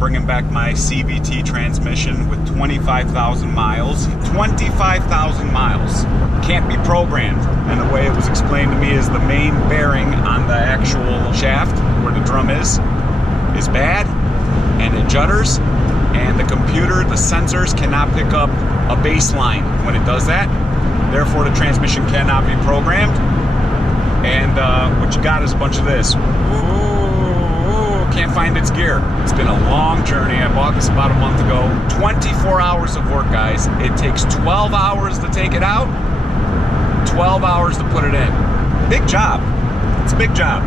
bringing back my CVT transmission with 25,000 miles. 25,000 miles. Can't be programmed. And the way it was explained to me is the main bearing on the actual shaft, where the drum is bad, and it judders, and the computer, the sensors cannot pick up a baseline when it does that. Therefore, the transmission cannot be programmed. And what you got is a bunch of this. Can't find its gear. It's been a long journey. I bought this about a month ago. 24 hours of work, guys. It takes 12 hours to take it out, 12 hours to put it in. Big job. It's a big job.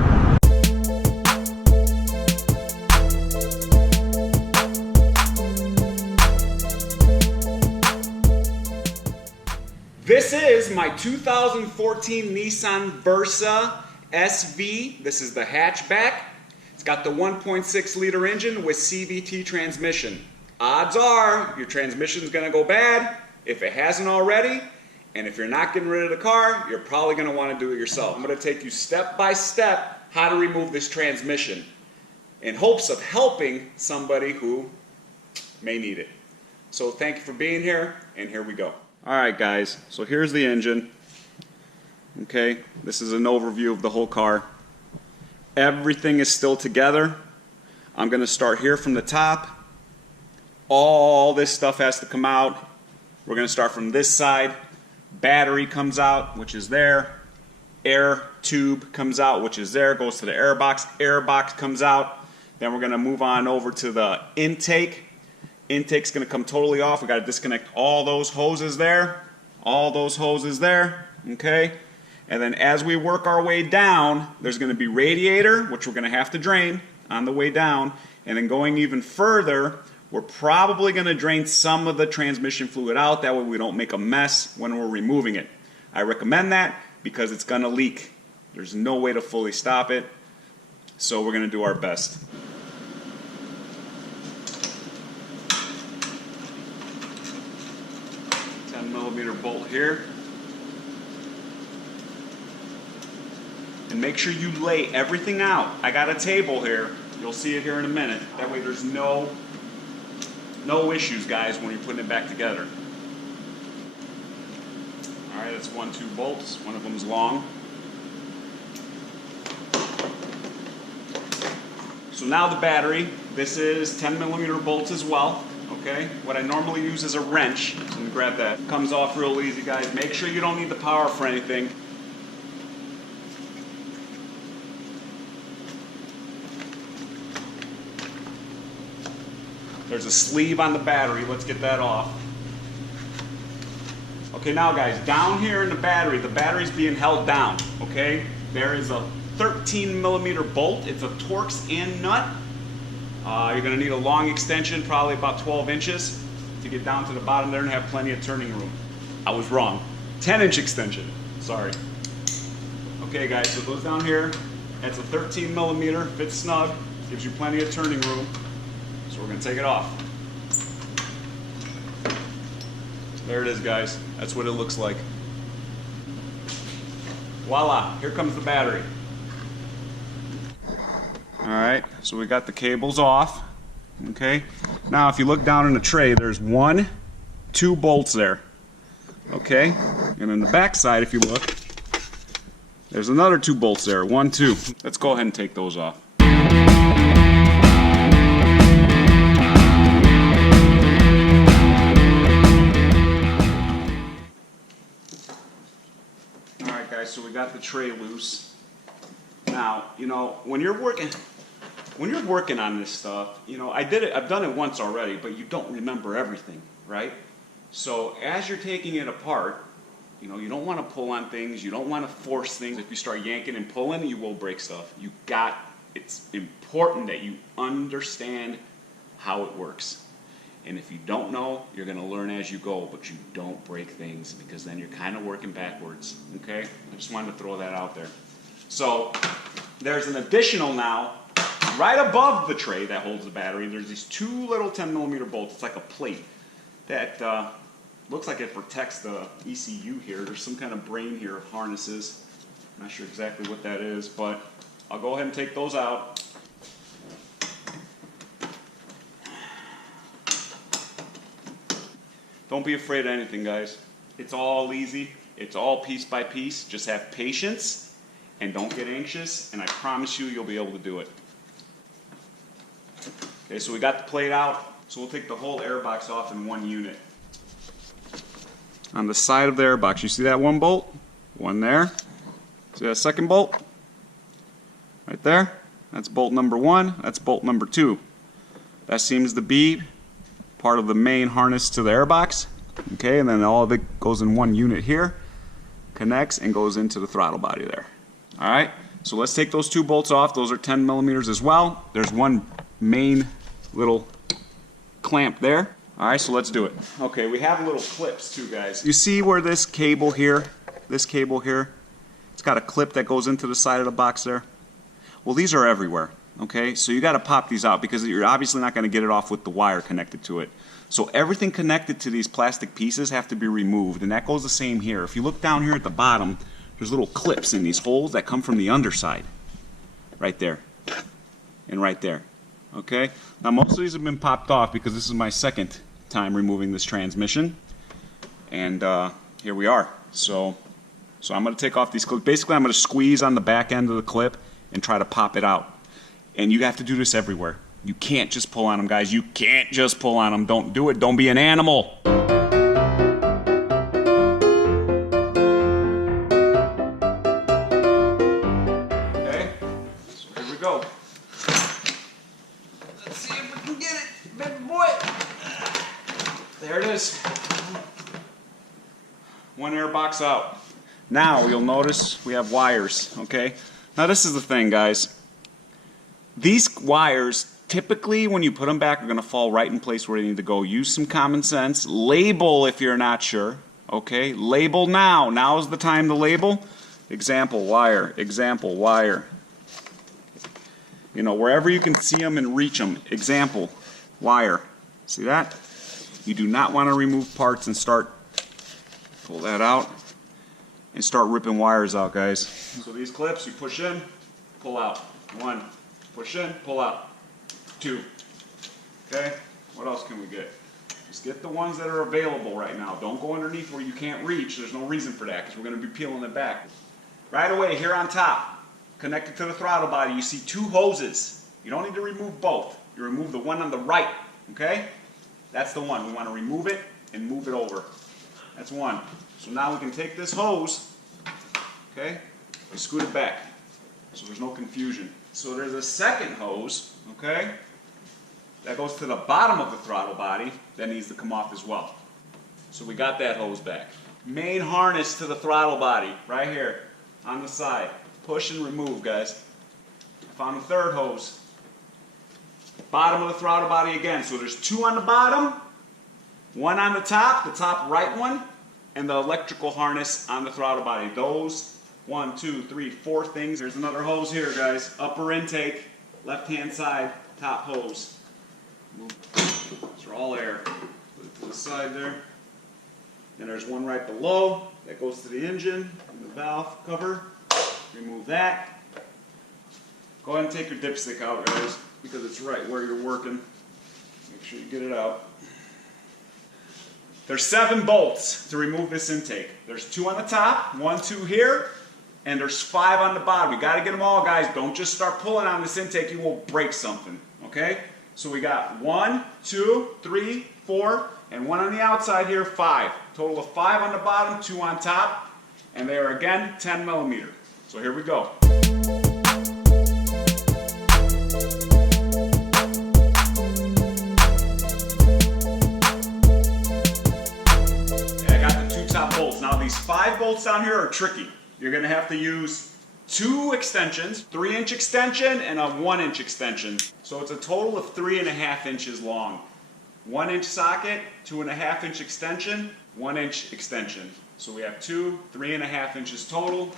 This is my 2014 Nissan Versa SV. This is the hatchback. It's got the 1.6 liter engine with CVT transmission. Odds are your transmission's gonna go bad if it hasn't already, and if you're not getting rid of the car, you're probably gonna wanna do it yourself. I'm gonna take you step by step how to remove this transmission in hopes of helping somebody who may need it. So thank you for being here, and here we go. Alright guys, so here's the engine. Okay, this is an overview of the whole car. Everything is still together. I'm going to start here from the top. All this stuff has to come out. We're going to start from this side. Battery comes out, which is there. Air tube comes out, which is there. Goes to the air box. Air box comes out. Then we're going to move on over to the intake. Intake's going to come totally off. We've got to disconnect all those hoses there. All those hoses there. Okay? And then as we work our way down, there's going to be radiator, which we're going to have to drain on the way down. And then going even further, we're probably going to drain some of the transmission fluid out. That way we don't make a mess when we're removing it. I recommend that because it's going to leak. There's no way to fully stop it. So we're going to do our best. 10mm bolt here. And make sure you lay everything out. I got a table here. You'll see it here in a minute. That way there's no issues, guys, when you're putting it back together. All right, that's 2 bolts. One of them's long. So now the battery. This is 10mm bolts as well. Okay, what I normally use is a wrench. So let me grab that. Comes off real easy, guys. Make sure you don't need the power for anything. There's a sleeve on the battery. Let's get that off. Okay, now guys, down here in the battery's being held down, okay? There is a 13mm bolt. It's a Torx and nut. You're going to need a long extension, probably about 12 inches, to get down to the bottom there and have plenty of turning room. I was wrong. 10-inch extension. Sorry. Okay, guys, so it goes down here. That's a 13mm. Fits snug. Gives you plenty of turning room. So we're going to take it off. There it is, guys. That's what it looks like. Voila, here comes the battery. Alright, so we got the cables off. Okay, now if you look down in the tray, there's 1, 2 bolts there. Okay, and on the back side, if you look, there's another 2 bolts there. 1, 2. Let's go ahead and take those off. So we got the tray loose. Now, you know, when you're working on this stuff, you know, I've done it once already, but you don't remember everything, right? So as you're taking it apart, you know, you don't want to pull on things, you don't want to force things. If you start yanking and pulling, you will break stuff. It's important that you understand how it works. And if you don't know, you're going to learn as you go, but you don't break things because then you're kind of working backwards, okay? I just wanted to throw that out there. So there's an additional now, right above the tray that holds the battery, there's these 2 little 10mm bolts. It's like a plate that looks like it protects the ECU here. There's some kind of brain here, harnesses. I'm not sure exactly what that is, but I'll go ahead and take those out. Don't be afraid of anything, guys. It's all easy. It's all piece by piece. Just have patience and don't get anxious, and I promise you, you'll be able to do it. Okay, so we got the plate out, so we'll take the whole airbox off in one unit. On the side of the airbox, you see that one bolt? One there. See that second bolt? Right there. That's bolt number 1. That's bolt number 2. That seems to be part of the main harness to the airbox. Okay, and then all of it goes in one unit here, connects, and goes into the throttle body there. Alright, so let's take those 2 bolts off. Those are 10 millimeters as well. There's one main little clamp there. Alright, so let's do it. Okay, we have little clips too, guys. You see where this cable here, it's got a clip that goes into the side of the box there? Well, these are everywhere, okay? So you got to pop these out because you're obviously not going to get it off with the wire connected to it. So everything connected to these plastic pieces have to be removed, and that goes the same here. If you look down here at the bottom, there's little clips in these holes that come from the underside. Right there. And right there. Okay? Now most of these have been popped off because this is my second time removing this transmission. And here we are. So I'm going to take off these clips. Basically, I'm going to squeeze on the back end of the clip and try to pop it out. And you have to do this everywhere. You can't just pull on them, guys. You can't just pull on them. Don't do it. Don't be an animal. Okay, so here we go. Let's see if we can get it, baby boy. There it is. One airbox out. Now you'll notice we have wires, okay? Now this is the thing, guys. These wires, typically when you put them back, are going to fall right in place where they need to go. Use some common sense. Label if you're not sure, okay? Label now. Now is the time to label. Example, wire. Example, wire. You know, wherever you can see them and reach them. Example, wire. See that? You do not want to remove parts and start, pull that out, and start ripping wires out, guys. So these clips, you push in, pull out. 1, push in, pull out. 2. Okay? What else can we get? Just get the ones that are available right now. Don't go underneath where you can't reach. There's no reason for that because we're going to be peeling it back. Right away, here on top, connected to the throttle body, you see 2 hoses. You don't need to remove both. You remove the one on the right. Okay? That's the one. We want to remove it and move it over. That's one. So now we can take this hose, okay, and scoot it back so there's no confusion. So there's a second hose, okay, that goes to the bottom of the throttle body that needs to come off as well. So we got that hose back. Main harness to the throttle body right here on the side. Push and remove, guys. I found a third hose. Bottom of the throttle body again. So there's 2 on the bottom, 1 on the top right one, and the electrical harness on the throttle body. Those 1, 2, 3, 4 things. There's another hose here, guys. Upper intake, left-hand side, top hose. These are all air. Put it to the side there. And there's one right below that goes to the engine and the valve cover. Remove that. Go ahead and take your dipstick out, guys, because it's right where you're working. Make sure you get it out. There's 7 bolts to remove this intake. There's 2 on the top, 1, 2 here, and there's 5 on the bottom. We got to get them all, guys. Don't just start pulling on this intake. You will break something, okay? So we got 1, 2, 3, 4, and 1 on the outside here, 5. Total of 5 on the bottom, 2 on top, and they are, again, 10 millimeter. So here we go. Now these 5 bolts down here are tricky. You're going to have to use 2 extensions, 3-inch extension and a 1-inch extension. So it's a total of 3.5 inches long. 1-inch socket, 2.5-inch extension, 1-inch extension. So we have 2, 3.5 inches total.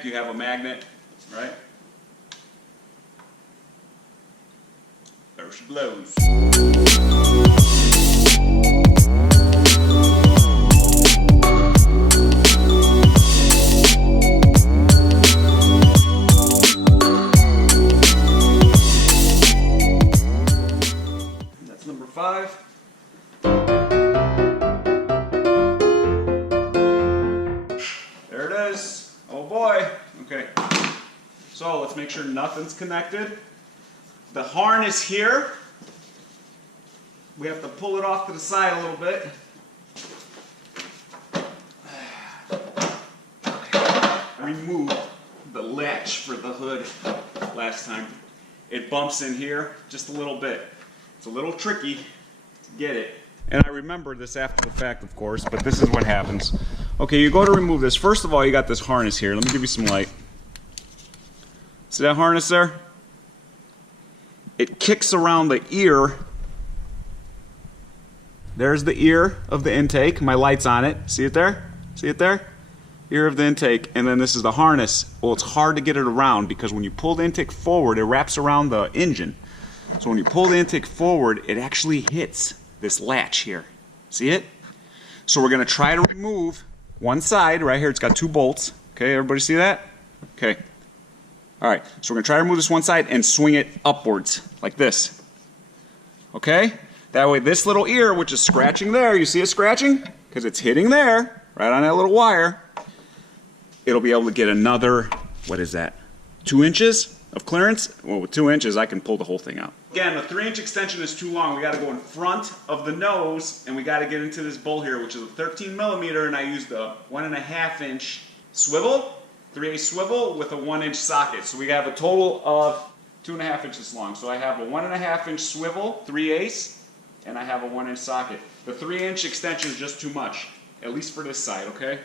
tank, you have a magnet, right? There she blows. That's number 5. There it is. Oh boy. Okay. So let's make sure nothing's connected. The harness here, we have to pull it off to the side a little bit. Remove the latch for the hood last time. It bumps in here just a little bit. It's a little tricky to get it. And I remember this after the fact, of course, but this is what happens. Okay, you go to remove this. First of all, you got this harness here. Let me give you some light. See that harness there? It kicks around the ear. There's the ear of the intake. My light's on it. See it there? See it there? Ear of the intake. And then this is the harness. Well, it's hard to get it around because when you pull the intake forward, it wraps around the engine. So when you pull the intake forward, it actually hits this latch here. See it? So we're going to try to remove one side right here. It's got 2 bolts. Okay, everybody see that? Okay. All right, so we're going to try to remove this one side and swing it upwards like this. Okay? That way this little ear, which is scratching there, you see it scratching? Because it's hitting there, right on that little wire. It'll be able to get another, what is that, 2 inches of clearance? Well, with 2 inches, I can pull the whole thing out. Again, the 3-inch extension is too long. We got to go in front of the nose, and we got to get into this bolt here, which is a 13 millimeter, and I used a 1.5-inch swivel. 3/8 swivel with a 1-inch socket. So we have a total of 2.5 inches long. So I have a 1.5-inch swivel, 3/8, and I have a 1-inch socket. The 3-inch extension is just too much, at least for this side, okay?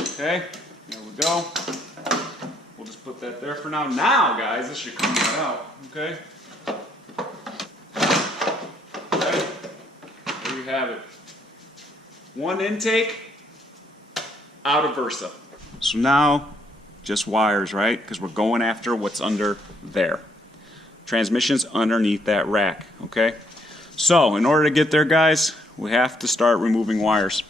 Okay, there we go. We'll just put that there for now. Now, guys, this should come right out, okay? Okay, there you have it. 1 intake out of Versa. So now, just wires, right? Because we're going after what's under there. Transmission's underneath that rack, okay? So, in order to get there, guys, we have to start removing wires.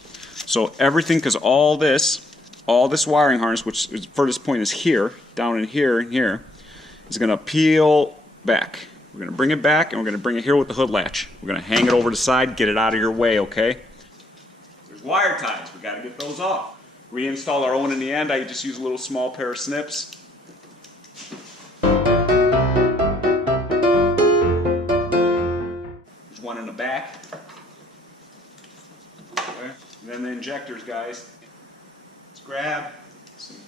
So everything, because all this wiring harness, which is, furthest point is here, down in here and here, is going to peel back. We're going to bring it back, and we're going to bring it here with the hood latch. We're going to hang it over the side, get it out of your way, okay? There's wire ties. We got to get those off. Reinstall our own in the end. I just use a little small pair of snips. There's one in the back. Okay. And then the injectors, guys. Let's grab some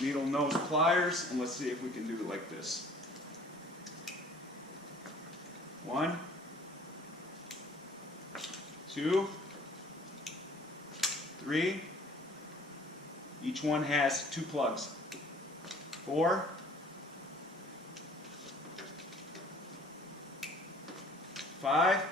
needle nose pliers and let's see if we can do it like this. 1, 2, 3. Each one has 2 plugs. 4. 5.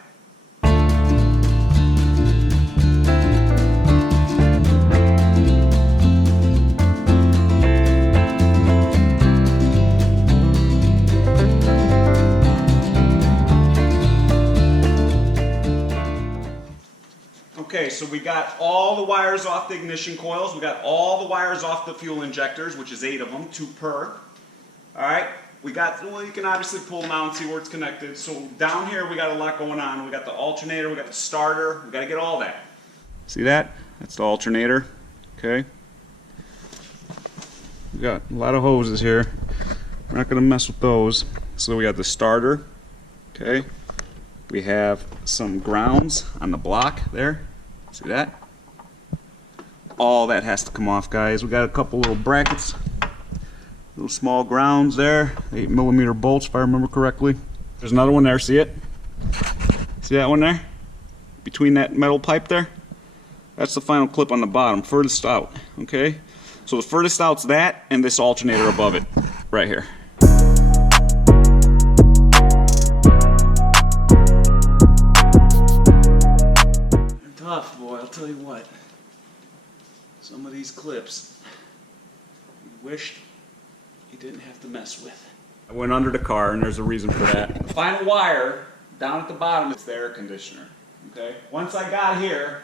Okay, so we got all the wires off the ignition coils. We got all the wires off the fuel injectors, which is 8 of them, 2 per. All right, we got, well, you can obviously pull now and see where it's connected. So down here, we got a lot going on. We got the alternator, we got the starter. We got to get all that. See that? That's the alternator. Okay. We got a lot of hoses here. We're not going to mess with those. So we got the starter. Okay. We have some grounds on the block there. See that? All that has to come off, guys. We got a couple little brackets, little small grounds there, 8mm bolts if I remember correctly. There's another one there, see it? See that one there? Between that metal pipe there? That's the final clip on the bottom, furthest out, okay? So the furthest out's that and this alternator above it, right here. Tough, boy, I'll tell you what. Some of these clips. wished you didn't have to mess with. I went under the car, and there's a reason for that. The final wire down at the bottom is the air conditioner. Okay. Once I got here,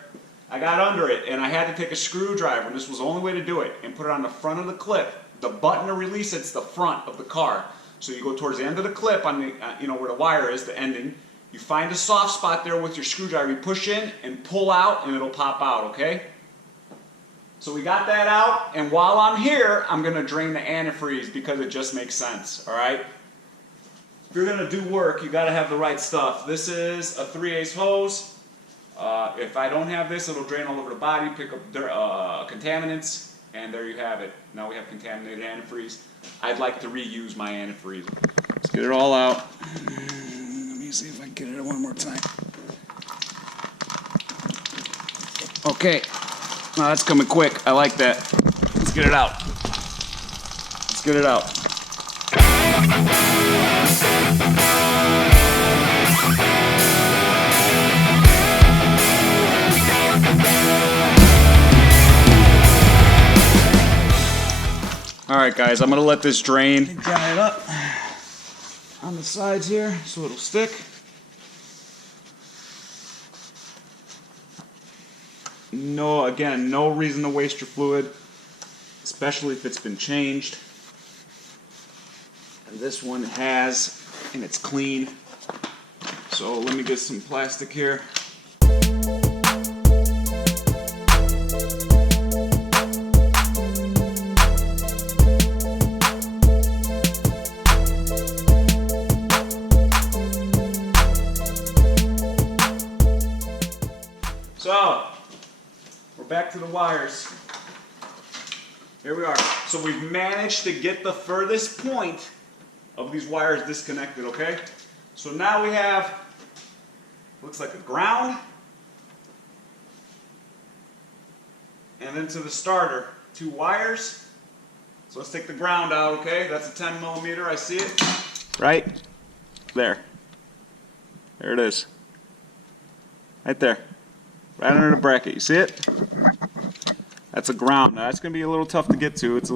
I got under it, and I had to take a screwdriver, and this was the only way to do it, and put it on the front of the clip. The button to release it's the front of the car. So you go towards the end of the clip on the, where the wire is, the ending. You find a soft spot there with your screwdriver. You push in and pull out, and it'll pop out. Okay. So we got that out, and while I'm here, I'm going to drain the antifreeze because it just makes sense, all right? If you're going to do work, you got to have the right stuff. This is a 3/8 hose. If I don't have this, it'll drain all over the body, pick up contaminants, and there you have it. Now we have contaminated antifreeze. I'd like to reuse my antifreeze. Let's get it all out. Let me see if I can get it one more time. Okay. Oh, that's coming quick. I like that. Let's get it out. Let's get it out. All right, guys, I'm going to let this drain. Dry it up on the sides here so it'll stick. No, again, no reason to waste your fluid, especially if it's been changed. And this one has, and it's clean. So let me get some plastic here. So, we're back to the wires. Here we are. So we've managed to get the furthest point of these wires disconnected, okay? So now we have, looks like a ground, and then to the starter, 2 wires. So let's take the ground out, okay? That's a 10 millimeter, I see it. Right there. There it is. Right there. Right under the bracket. You see it? That's a ground. Now that's going to be a little tough to get to. It's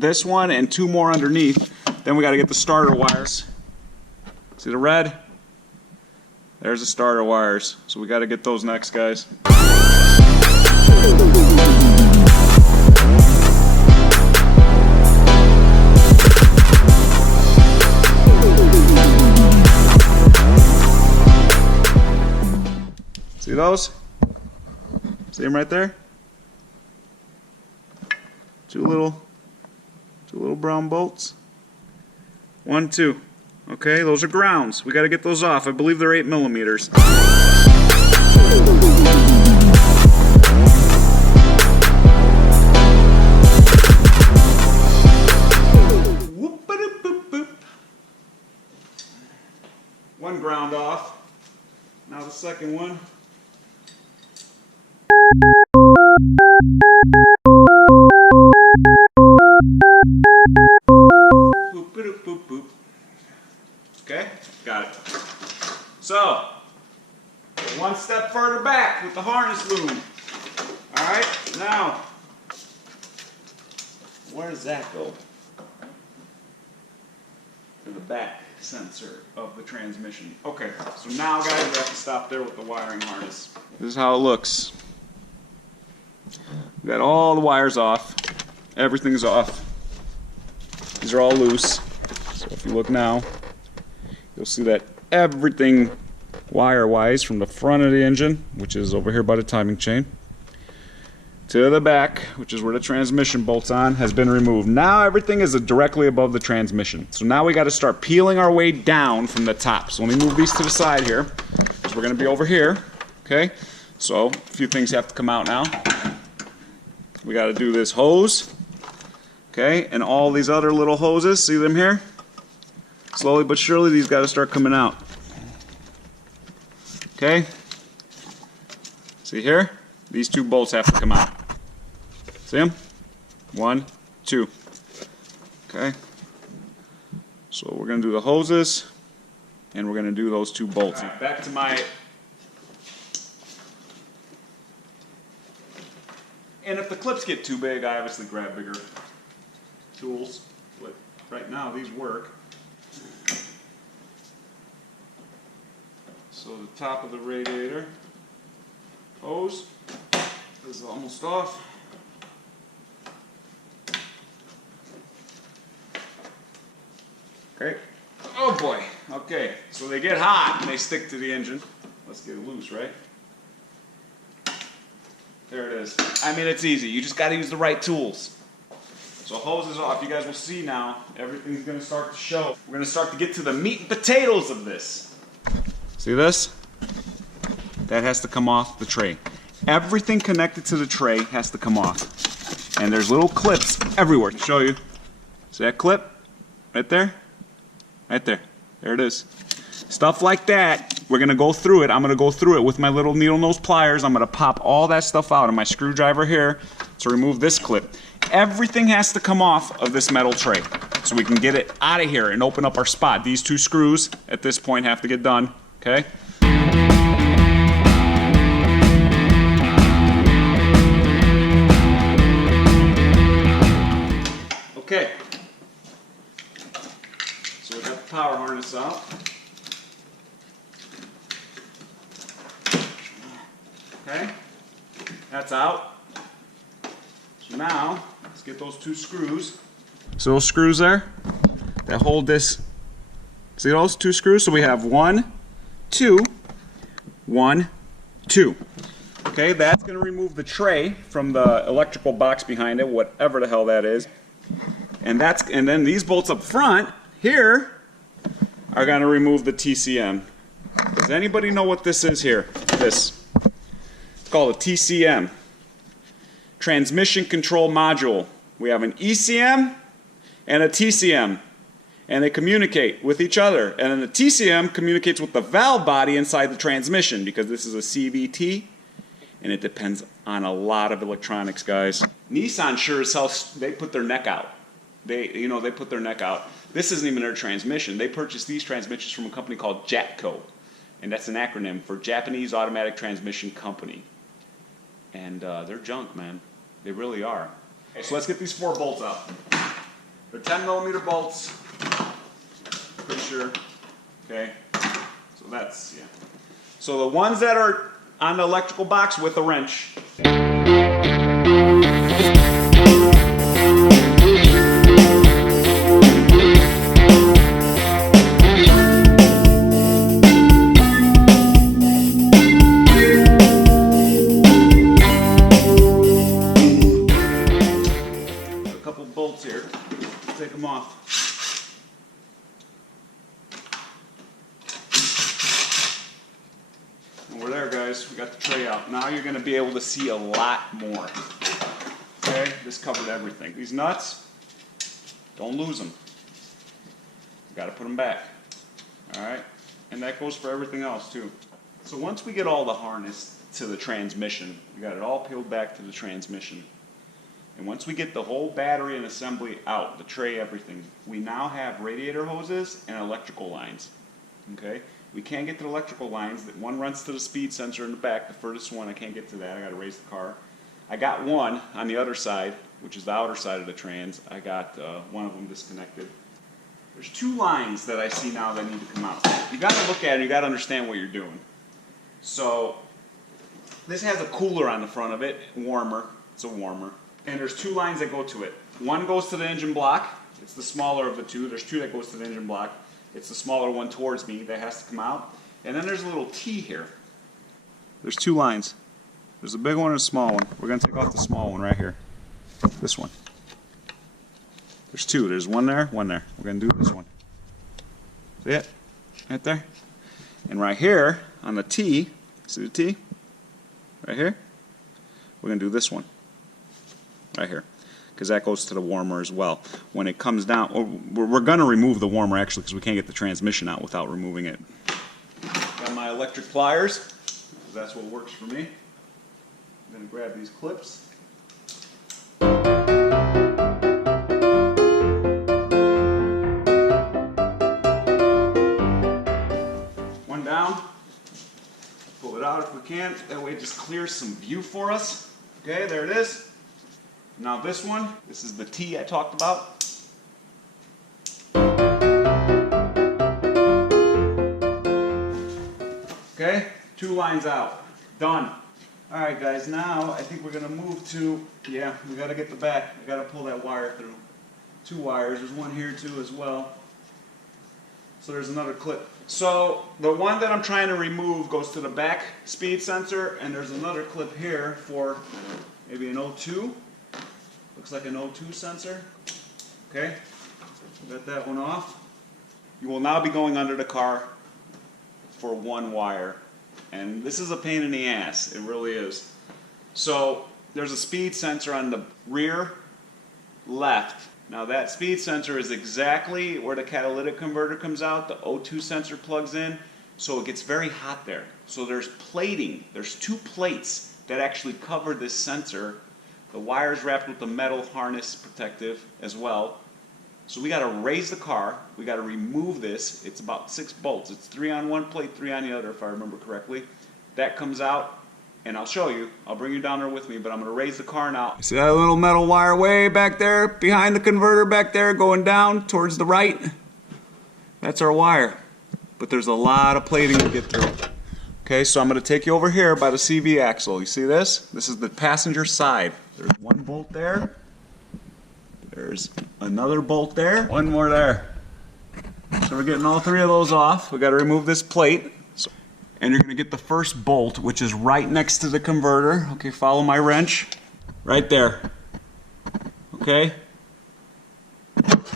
this one and 2 more underneath. Then we got to get the starter wires. See the red? There's the starter wires. So we got to get those next, guys. See those? See them right there? Two little brown bolts. 1, 2. Okay, those are grounds. We got to get those off. I believe they're 8 millimeters. One ground off. Now the second one. Boop, boop, boop, boop. Okay, got it. So, one step further back with the harness loom. Alright, now, where does that go? To the back sensor of the transmission. Okay, so now guys, we have to stop there with the wiring harness. This is how it looks. We got all the wires off. Everything's off. These are all loose. So if you look now, you'll see that everything wire-wise from the front of the engine, which is over here by the timing chain, to the back, which is where the transmission bolts on, has been removed. Now everything is directly above the transmission. So now we got to start peeling our way down from the top. So let me move these to the side here, because we're going to be over here. Okay, so a few things have to come out now. We got to do this hose, okay, and all these other little hoses. See them here? Slowly but surely, these got to start coming out. Okay. See here? These 2 bolts have to come out. See them? 1, 2. Okay. So we're going to do the hoses, and we're going to do those 2 bolts. Right, back to my... And if the clips get too big, I obviously grab bigger tools, but right now these work. So the top of the radiator hose is almost off. Okay. Oh boy. Okay. So they get hot and they stick to the engine. Let's get it loose, right? There it is. I mean, it's easy. You just got to use the right tools. So hose is off. You guys will see now. Everything's going to start to show. We're going to start to get to the meat and potatoes of this. See this? That has to come off the tray. Everything connected to the tray has to come off. And there's little clips everywhere. I'll show you. See that clip? Right there? Right there. There it is. Stuff like that, we're going to go through it. I'm going to go through it with my little needle nose pliers. I'm going to pop all that stuff out of my screwdriver here to remove this clip. Everything has to come off of this metal tray so we can get it out of here and open up our spot. These two screws at this point have to get done. Okay? Okay. So we got the power harness out. Okay, that's out. So now, let's get those two screws. So those screws there, that hold this, see those two screws? So we have 1, 2, 1, 2. Okay, that's going to remove the tray from the electrical box behind it, whatever the hell that is. And then these bolts up front here are going to remove the TCM. Does anybody know what this is here? This. It's called a TCM, Transmission Control Module. We have an ECM and a TCM, and they communicate with each other. And then the TCM communicates with the valve body inside the transmission, because this is a CVT, and it depends on a lot of electronics, guys. Nissan sure as hell, they put their neck out. They put their neck out. This isn't even their transmission. They purchased these transmissions from a company called Jatco, and that's an acronym for Japanese Automatic Transmission Company. And they're junk, man. They really are. Okay, so let's get these 4 bolts out. They're 10mm bolts. Pretty sure. Okay. So that's, yeah. So the ones that are on the electrical box with a wrench. Take them off. And we're there, guys. We got the tray out. Now you're going to be able to see a lot more. Okay? This covered everything. These nuts, don't lose them. You got to put them back. Alright? And that goes for everything else, too. So once we get all the harness to the transmission, we got it all peeled back to the transmission. And once we get the whole battery and assembly out, the tray, everything, we now have radiator hoses and electrical lines. Okay? We can't get to the electrical lines. One runs to the speed sensor in the back, the furthest one. I can't get to that. I got to raise the car. I got one on the other side, which is the outer side of the trans. I got one of them disconnected. There's 2 lines that I see now that need to come out. You got to look at it. You got to understand what you're doing. So this has a cooler on the front of it, warmer. It's a warmer. And there's 2 lines that go to it. One goes to the engine block. It's the smaller of the 2. There's 2 that goes to the engine block. It's the smaller one towards me that has to come out. And then there's a little T here. There's 2 lines. There's a big one and a small one. We're going to take off the small one right here. This one. There's 2. There's one there, one there. We're going to do this one. See it? Right there. And right here on the T, see the T? Right here? We're going to do this one. Right here, because that goes to the warmer as well. When it comes down, we're going to remove the warmer actually, because we can't get the transmission out without removing it. Got my electric pliers, because that's what works for me. I'm going to grab these clips. One down. Pull it out if we can. That way it just clears some view for us. Okay, there it is. Now this one, this is the T I talked about. Okay, 2 lines out. Done. All right, guys, now I think we're gonna move to, yeah, we gotta get the back. We gotta pull that wire through. 2 wires, there's one here too as well. So there's another clip. So the one that I'm trying to remove goes to the back speed sensor, and there's another clip here for maybe an O2. Looks like an O2 sensor. Okay, got that one off. You will now be going under the car for 1 wire. And this is a pain in the ass, it really is. So there's a speed sensor on the rear left. Now that speed sensor is exactly where the catalytic converter comes out, the O2 sensor plugs in, so it gets very hot there. So there's plating, there's 2 plates that actually cover this sensor. The wire's wrapped with the metal harness protective as well. So we got to raise the car, we got to remove this. It's about 6 bolts. It's 3 on one plate, 3 on the other if I remember correctly. That comes out, and I'll show you. I'll bring you down there with me, but I'm going to raise the car now. See that little metal wire way back there, behind the converter back there, going down towards the right? That's our wire. But there's a lot of plating to get through. Okay, so I'm going to take you over here by the CV axle. You see this? This is the passenger side. There's 1 bolt there. There's another bolt there. 1 more there. So we're getting all 3 of those off. We got to remove this plate. And you're going to get the first bolt, which is right next to the converter. Okay, follow my wrench. Right there. Okay?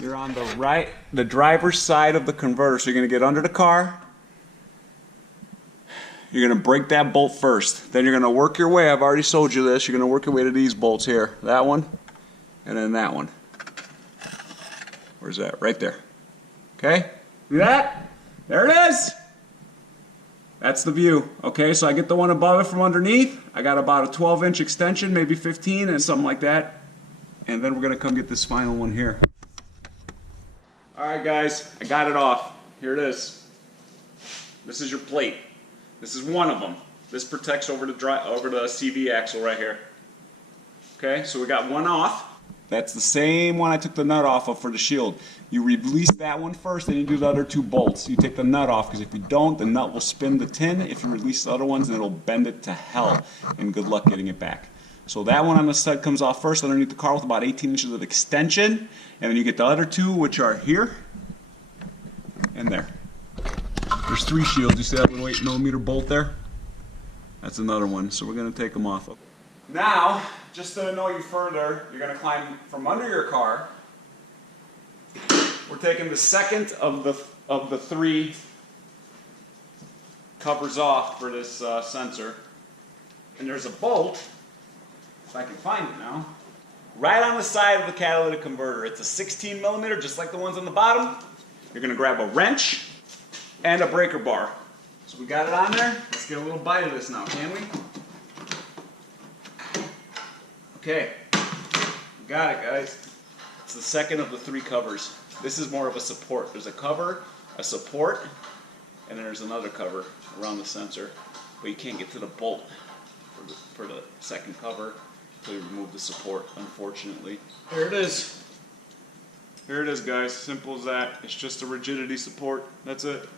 You're on the right, the driver's side of the converter. So you're going to get under the car. You're going to break that bolt first. Then you're going to work your way. I've already showed you this. You're going to work your way to these bolts here. That one. And then that one. Where's that? Right there. Okay? See that? There it is! That's the view. Okay, so I get the one above it from underneath. I got about a 12-inch extension, maybe 15 and something like that. And then we're going to come get this final one here. Alright guys, I got it off. Here it is. This is your plate. This is one of them. This protects over the CV axle right here. Okay, so we got one off. That's the same one I took the nut off of for the shield. You release that one first, then you do the other 2 bolts. You take the nut off, because if you don't, the nut will spin the tin. If you release the other ones, then it'll bend it to hell, and good luck getting it back. So that one on the stud comes off first underneath the car with about 18 inches of extension, and then you get the other 2, which are here and there. There's 3 shields. You see that little 8mm bolt there? That's another one, so we're going to take them off. Now, just to know you further, you're going to climb from under your car. We're taking the second of the 3 covers off for this sensor. And there's a bolt, if I can find it now, right on the side of the catalytic converter. It's a 16mm, just like the ones on the bottom. You're going to grab a wrench and a breaker bar. So we got it on there. Let's get a little bite of this now, can we? Okay, we got it, guys. It's the second of the 3 covers. This is more of a support. There's a cover, a support, and then there's another cover around the sensor. But you can't get to the bolt for the second cover until you remove the support, unfortunately. Here it is. Here it is, guys. Simple as that. It's just a rigidity support. That's it.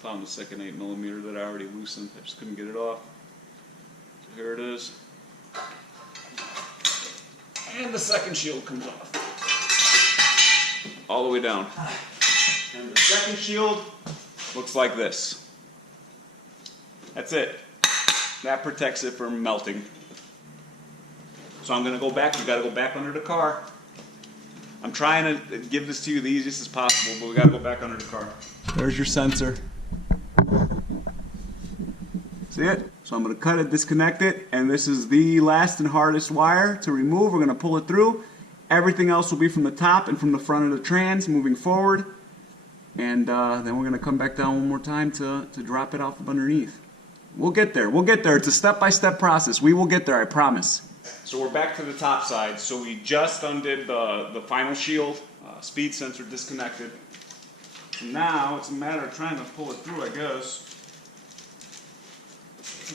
Found the second 8mm that I already loosened. I just couldn't get it off. So here it is. And the second shield comes off. All the way down. And the second shield looks like this. That's it. That protects it from melting. So I'm going to go back. You got to go back under the car. I'm trying to give this to you the easiest as possible, but we got to go back under the car. There's your sensor. See it? So I'm going to cut it, disconnect it, and this is the last and hardest wire to remove. We're going to pull it through. Everything else will be from the top and from the front of the trans moving forward. And then we're going to come back down one more time to drop it off from underneath. We'll get there. We'll get there. It's a step-by-step process. We will get there, I promise. So we're back to the top side. So we just undid the final shield, speed sensor disconnected. Now it's a matter of trying to pull it through, I guess.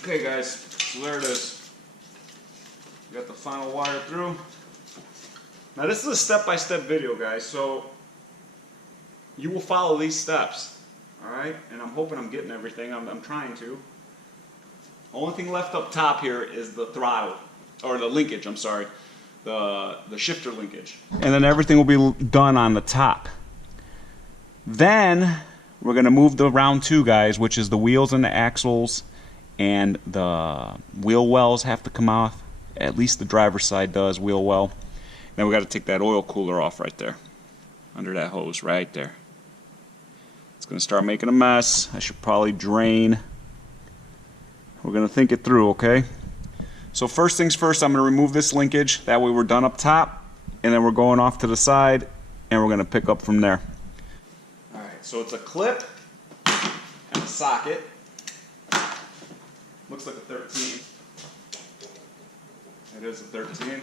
Okay guys, so there it is. We got the final wire through. Now this is a step-by-step video, guys, so you will follow these steps, alright? And I'm hoping I'm getting everything, I'm trying to. Only thing left up top here is the throttle, or the linkage, I'm sorry. The shifter linkage. And then everything will be done on the top. Then we're going to move to round 2, guys, which is the wheels and the axles, and the wheel wells have to come off. At least the driver's side does, wheel well. Then we got to take that oil cooler off right there, under that hose right there. It's going to start making a mess. I should probably drain. We're going to think it through, okay? So first things first, I'm going to remove this linkage. That way we're done up top, and then we're going off to the side, and we're going to pick up from there. All right, so it's a clip and a socket. Looks like a 13. It is a 13.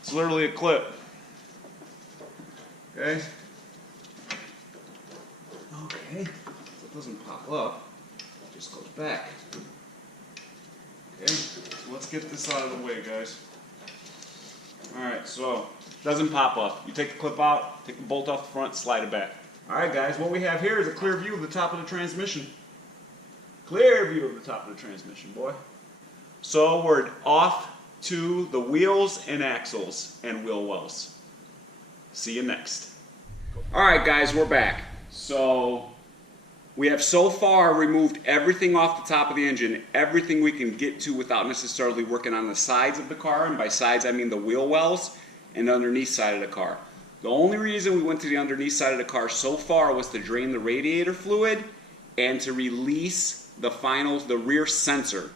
It's literally a clip. Okay. Okay. So it doesn't pop up. It just goes back. Okay. So let's get this out of the way, guys. Alright, so it doesn't pop up. You take the clip out, take the bolt off the front, slide it back. Alright guys, what we have here is a clear view of the top of the transmission. Clear view of the top of the transmission, boy. So we're off to the wheels and axles and wheel wells. See you next. Alright guys, we're back. So we have so far removed everything off the top of the engine, everything we can get to without necessarily working on the sides of the car, and by sides I mean the wheel wells and the underneath side of the car. The only reason we went to the underneath side of the car so far was to drain the radiator fluid and to release the rear sensor.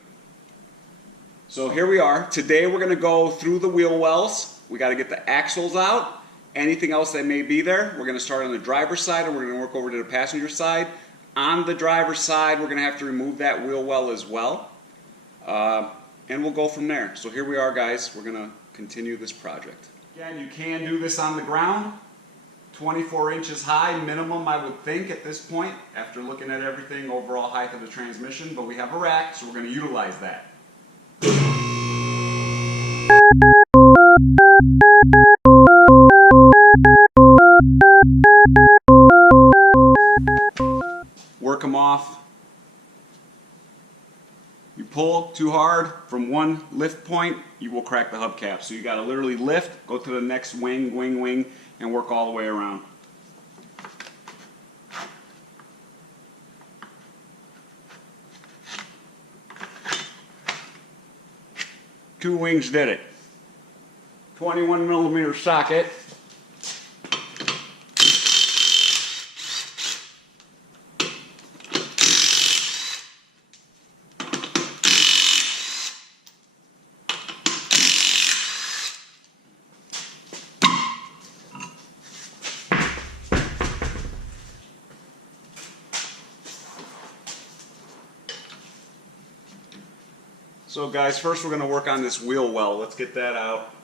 So here we are. Today we're going to go through the wheel wells. We got to get the axles out. Anything else that may be there, we're going to start on the driver's side and we're going to work over to the passenger side. On the driver's side, we're going to have to remove that wheel well as well. And we'll go from there. So here we are, guys. We're going to continue this project. Again, you can do this on the ground. 24 inches high minimum, I would think, at this point, after looking at everything, overall height of the transmission. But we have a rack, so we're going to utilize that. Work them off. You pull too hard from one lift point, you will crack the hubcap. So you got to literally lift, go to the next wing, and work all the way around. Two wings did it. 21 millimeter socket. So guys, first we're going to work on this wheel well. Let's get that out.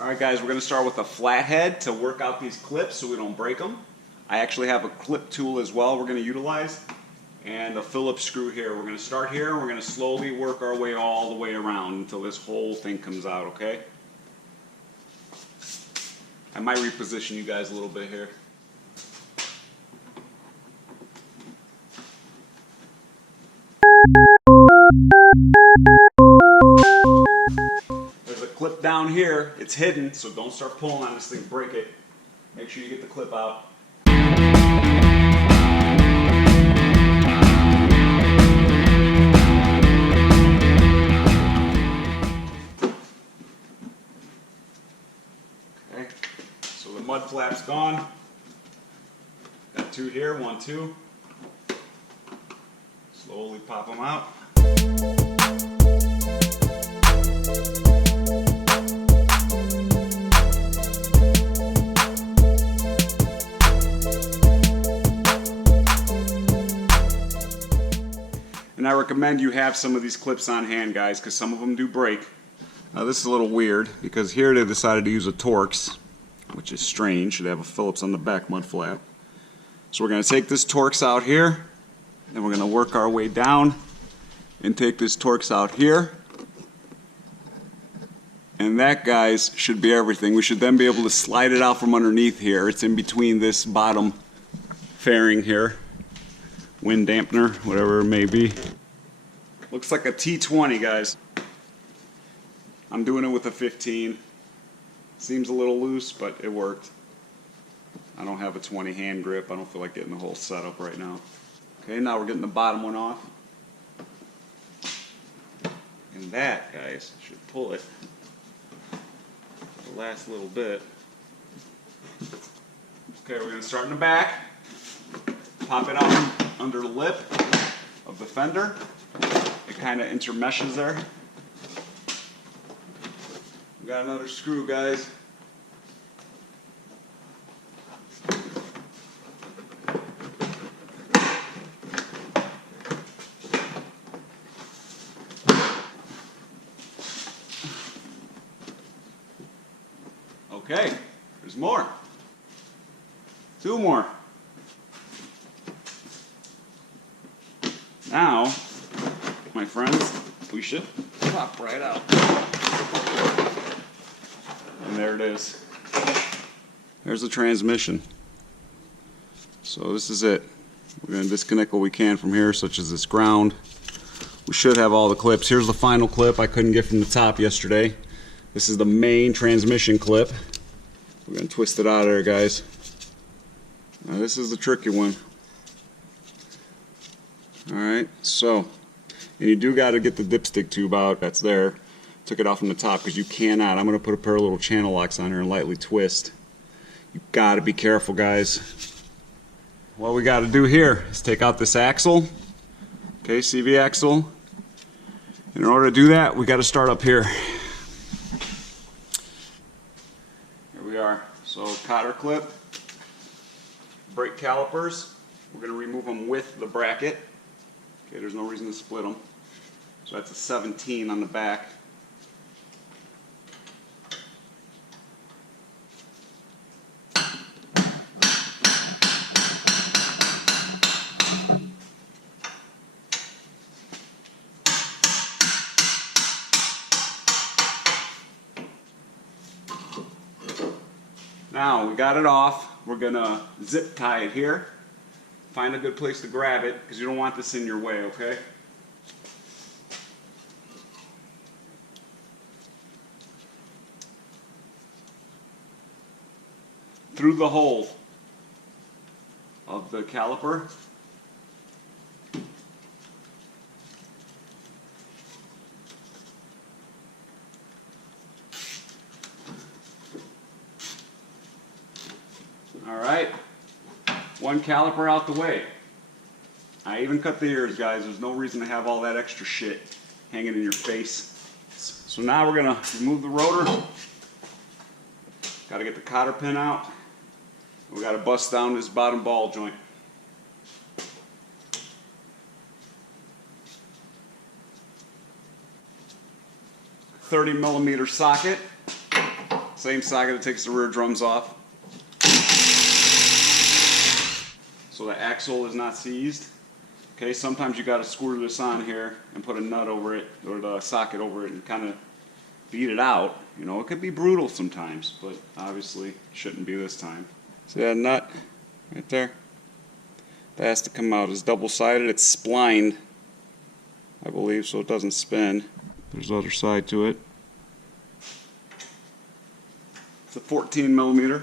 Alright guys, we're going to start with a flathead to work out these clips so we don't break them. I actually have a clip tool as well we're going to utilize. And a Phillips screw here. We're going to start here and we're going to slowly work our way all the way around until this whole thing comes out, okay? I might reposition you guys a little bit here. There's a clip down here. It's hidden, so don't start pulling on this thing, break it. Make sure you get the clip out. Okay, so the mud flap's gone. Got two here, 1, 2. Slowly pop them out. And I recommend you have some of these clips on hand, guys, because some of them do break. Now this is a little weird because here they decided to use a Torx, which is strange. They have a Phillips on the back mud flap. So we're going to take this Torx out here. Then we're going to work our way down and take this Torx out here And that, guys, should be everything. We should then be able to slide it out from underneath here. It's in between this bottom fairing here. Wind dampener, whatever it may be. Looks like a T20, guys. I'm doing it with a 15. Seems a little loose, but it worked. I don't have a 20 hand grip. I don't feel like getting the whole setup right now. Okay, now we're getting the bottom one off. And that, guys, should pull it the last little bit. Okay, we're going to start in the back. Pop it out under the lip of the fender. It kind of intermeshes there. We got another screw, guys. Okay, there's more. Two more. Now, my friends, we should pop right out. And there it is. There's the transmission. So this is it. We're going to disconnect what we can from here, such as this ground. We should have all the clips. Here's the final clip I couldn't get from the top yesterday. This is the main transmission clip. We're going to twist it out of there, guys. Now this is the tricky one. Alright, so, and you do got to get the dipstick tube out. That's there. Took it off from the top because you cannot. I'm going to put a pair of little channel locks on here and lightly twist. You got to be careful, guys. What we got to do here is take out this axle. Okay, CV axle. And in order to do that, we got to start up here. Here we are. So cotter clip, brake calipers. We're going to remove them with the bracket. Okay, there's no reason to split them. So that's a 17 on the back. Now we got it off. We're gonna zip tie it here. Find a good place to grab it because you don't want this in your way, okay? Through the hole of the caliper. Alright, one caliper out the way. I even cut the ears, guys. There's no reason to have all that extra shit hanging in your face. So now we're going to remove the rotor. Got to get the cotter pin out. We got to bust down this bottom ball joint. .30mm socket. Same socket that takes the rear drums off. So the axle is not seized. Okay, sometimes you got to screw this on here and put a nut over it or the socket over it and kind of beat it out. You know, it could be brutal sometimes, but obviously shouldn't be this time. See that nut right there? That has to come out. It's double-sided. It's splined, I believe, so it doesn't spin. There's the other side to it. It's a 14mm.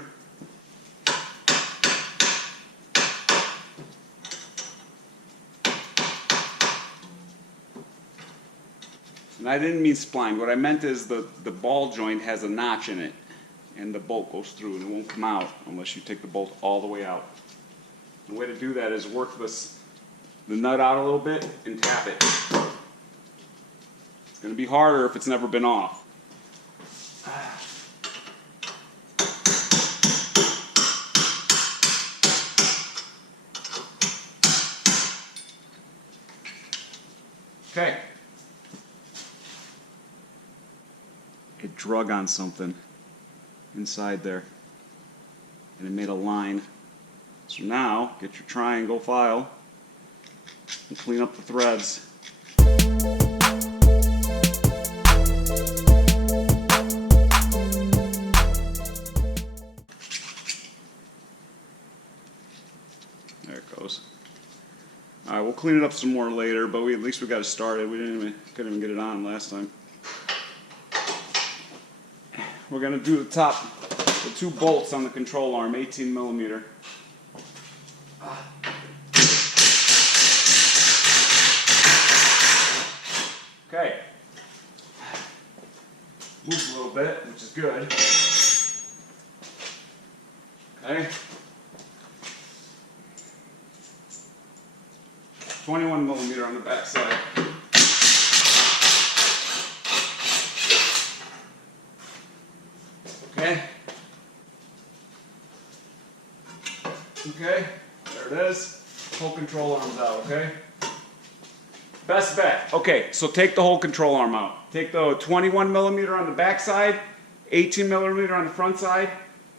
And I didn't mean spline. What I meant is the ball joint has a notch in it, and the bolt goes through, and it won't come out unless you take the bolt all the way out. The way to do that is work the nut out a little bit and tap it. It's going to be harder if it's never been off. Okay. It drug on something inside there, and it made a line. So now, get your triangle file and clean up the threads. clean it up some more later, but at least we got it started. We couldn't even get it on last time. We're gonna do the 2 bolts on the control arm, 18 millimeter. Okay. Moves a little bit, which is good. Okay. 21 millimeter on the back side. Okay. Okay, there it is. Whole control arm's out, okay? Best bet. Okay, so take the whole control arm out. Take the 21 millimeter on the back side, 18 millimeter on the front side,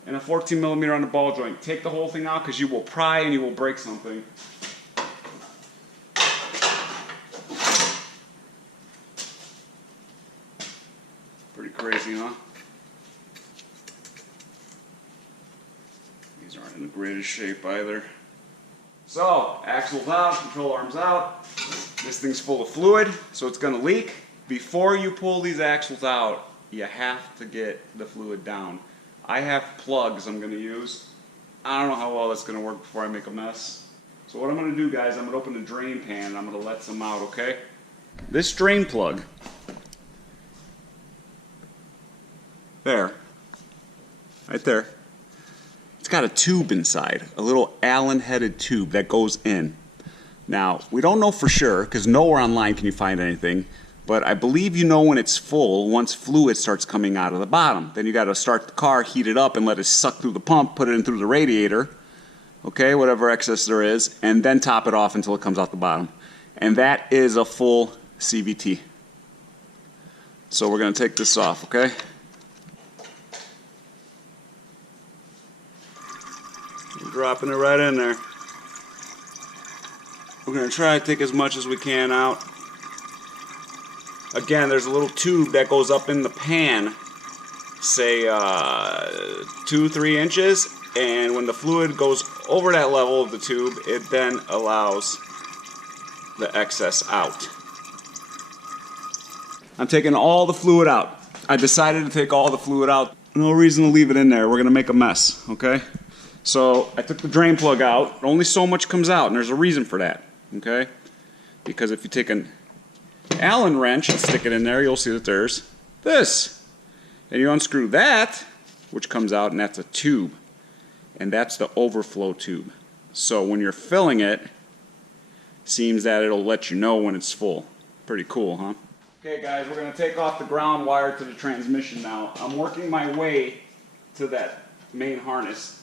and a 14 millimeter on the ball joint. Take the whole thing out because you will pry and you will break something. Pretty crazy, huh? These aren't in the greatest shape either. So, axle's out, control arm's out. This thing's full of fluid, so it's going to leak. Before you pull these axles out, you have to get the fluid down. I have plugs I'm going to use. I don't know how well that's going to work before I make a mess. So what I'm going to do, guys, I'm going to open the drain pan and I'm going to let some out, okay? This drain plug, there, right there, it's got a tube inside, a little Allen-headed tube that goes in. Now, we don't know for sure, because nowhere online can you find anything, but I believe you know when it's full once fluid starts coming out of the bottom. Then you got to start the car, heat it up, and let it suck through the pump, put it in through the radiator, okay, whatever excess there is, and then top it off until it comes out the bottom. And that is a full CVT. So we're going to take this off, okay? Dropping it right in there. We're going to try to take as much as we can out. Again, there's a little tube that goes up in the pan, say 2-3 inches, and when the fluid goes over that level of the tube, it then allows the excess out. I'm taking all the fluid out. I decided to take all the fluid out. No reason to leave it in there. We're going to make a mess, okay? So I took the drain plug out. Only so much comes out, and there's a reason for that, okay? Because if you take an Allen wrench and stick it in there, you'll see that there's this. And you unscrew that, which comes out, and that's a tube. And that's the overflow tube. So when you're filling it, seems that it'll let you know when it's full. Pretty cool, huh? Okay guys, we're going to take off the ground wire to the transmission now. I'm working my way to that main harness.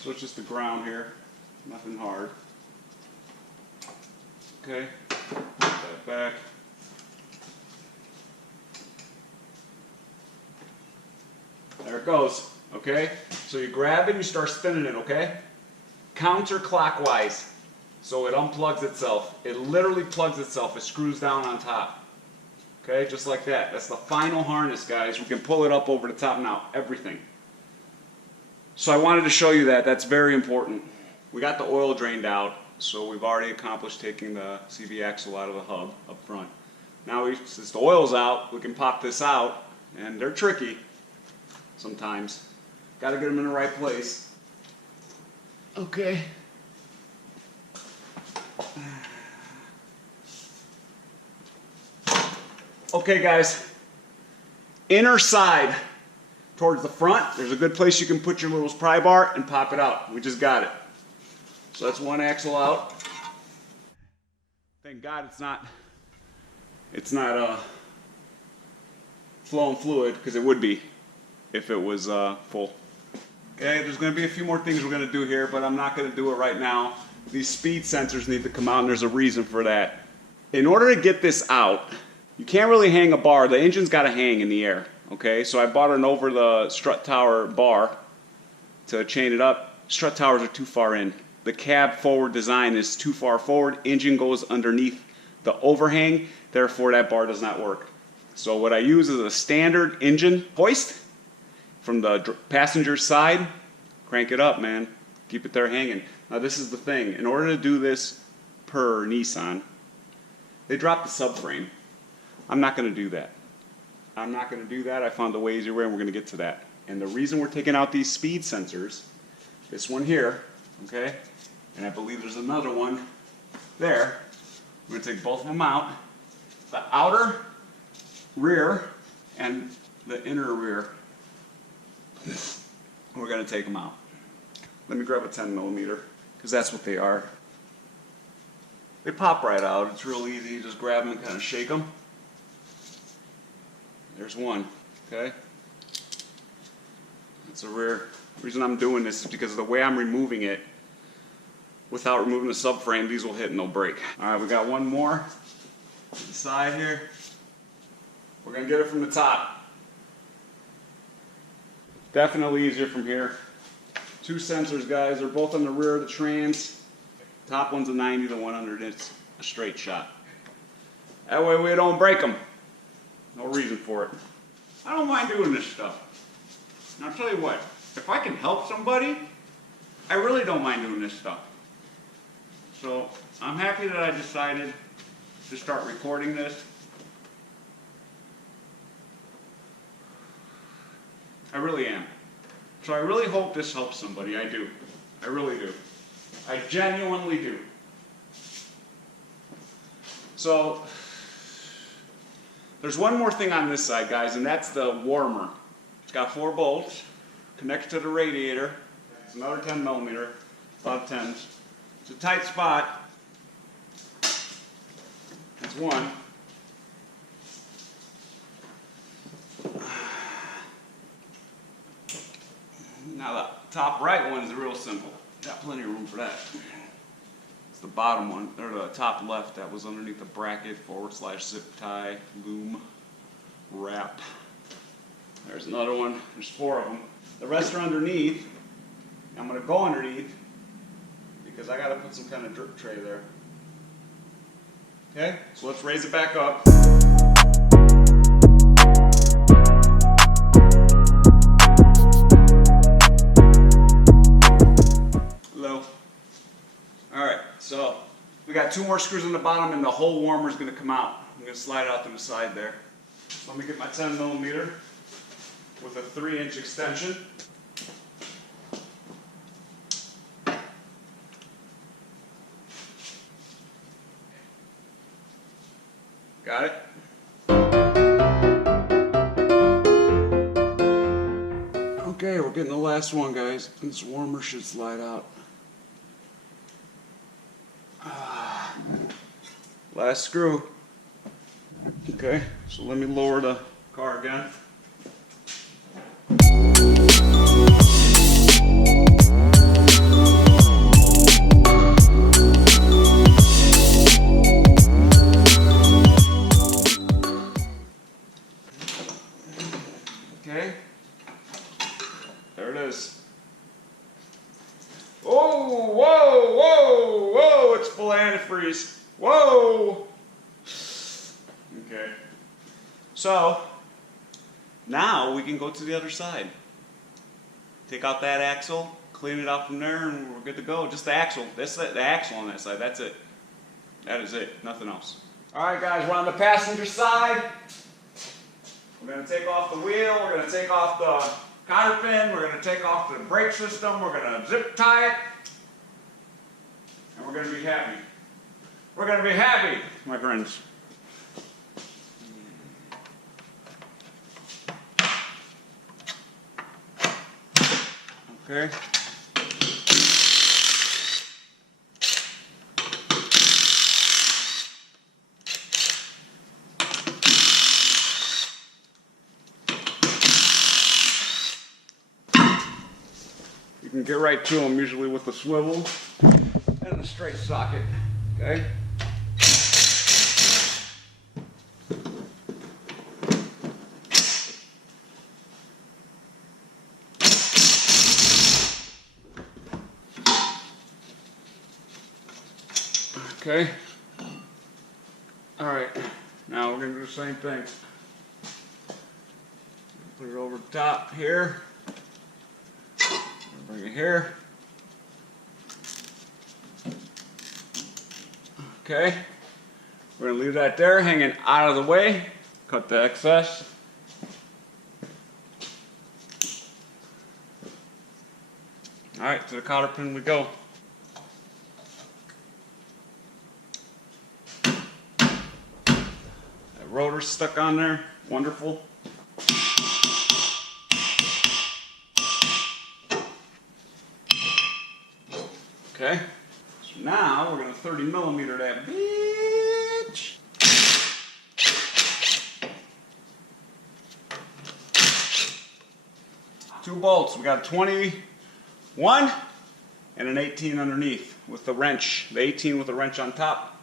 So it's just the ground here, nothing hard. Okay, put that back. There it goes, okay? So you grab it and you start spinning it, okay? Counterclockwise, so it unplugs itself. It literally plugs itself, it screws down on top. Okay, just like that. That's the final harness, guys. We can pull it up over the top now, everything. So I wanted to show you that. That's very important. We got the oil drained out, so we've already accomplished taking the CV axle out of the hub up front. Now, since the oil's out, we can pop this out, and they're tricky sometimes. Got to get them in the right place. Okay. Okay, guys. Inner side. Towards the front, there's a good place you can put your little pry bar and pop it out. We just got it. So that's one axle out. Thank God it's not flowing fluid, because it would be if it was full. Okay, there's going to be a few more things we're going to do here, but I'm not going to do it right now. These speed sensors need to come out, and there's a reason for that. In order to get this out, you can't really hang a bar. The engine's got to hang in the air. Okay, so I bought an over the strut tower bar to chain it up. Strut towers are too far in. The cab forward design is too far forward. Engine goes underneath the overhang, therefore that bar does not work. So what I use is a standard engine hoist from the passenger side. Crank it up, man. Keep it there hanging. Now this is the thing. In order to do this per Nissan. They dropped the subframe. I'm not going to do that. I'm not going to do that. I found a way easier way, and we're going to get to that. And the reason we're taking out these speed sensors, this one here, okay, and I believe there's another one there. We're going to take both of them out. The outer rear and the inner rear. We're going to take them out. Let me grab a 10 millimeter, because that's what they are. They pop right out. It's real easy. You just grab them and kind of shake them. There's one, okay? That's the rear. The reason I'm doing this is because of the way I'm removing it. Without removing the subframe, these will hit and they'll break. All right, we got one more to the side here. We're gonna get it from the top. Definitely easier from here. Two sensors, guys. They're both on the rear of the trans. Top one's a 90, the one under it's a straight shot. That way we don't break them. No reason for it. I don't mind doing this stuff. And I'll tell you what, if I can help somebody, I really don't mind doing this stuff. So I'm happy that I decided to start recording this. I really am. So I really hope this helps somebody. I do. I really do. I genuinely do. So there's one more thing on this side, guys, and that's the warmer. It's got 4 bolts connected to the radiator. It's another 10 millimeter, a lot of 10s. It's a tight spot. That's one. Now the top right one is real simple. Got plenty of room for that. It's the bottom one, or the top left that was underneath the bracket, / zip tie, loom, wrap. There's another one. There's 4 of them. The rest are underneath. I'm going to go underneath because I got to put some kind of drip tray there. Okay, so let's raise it back up. Hello. Alright, so we got 2 more screws on the bottom and the whole warmer is going to come out. I'm going to slide it out to the side there. So let me get my 10 millimeter with a 3-inch extension. Got it? Okay, we're getting the last one, guys. This warmer should slide out. Last screw. Okay, so let me lower the car again. Okay, there it is. Oh, whoa, whoa, whoa, it's full of antifreeze. Whoa! Okay. So, now we can go to the other side. Take out that axle, clean it out from there, and we're good to go. Just the axle. That's the axle on that side. That's it. That is it. Nothing else. Alright guys, we're on the passenger side. We're going to take off the wheel. We're going to take off the cotter pin. We're going to take off the brake system. We're going to zip tie it. And we're going to be happy. We're going to be happy, my friends. Okay. You can get right to them usually with the swivel and the straight socket. Okay. Okay. All right. Now we're going to do the same thing. Put it over the top here. Bring it here. Okay, we're gonna leave that there, hanging out of the way. Cut the excess. All right, to the cotter pin we go. That rotor's stuck on there, wonderful. Okay, so now we're gonna 30mm that bitch. Two bolts, we got a 21 and an 18 underneath with the wrench, the 18 with the wrench on top.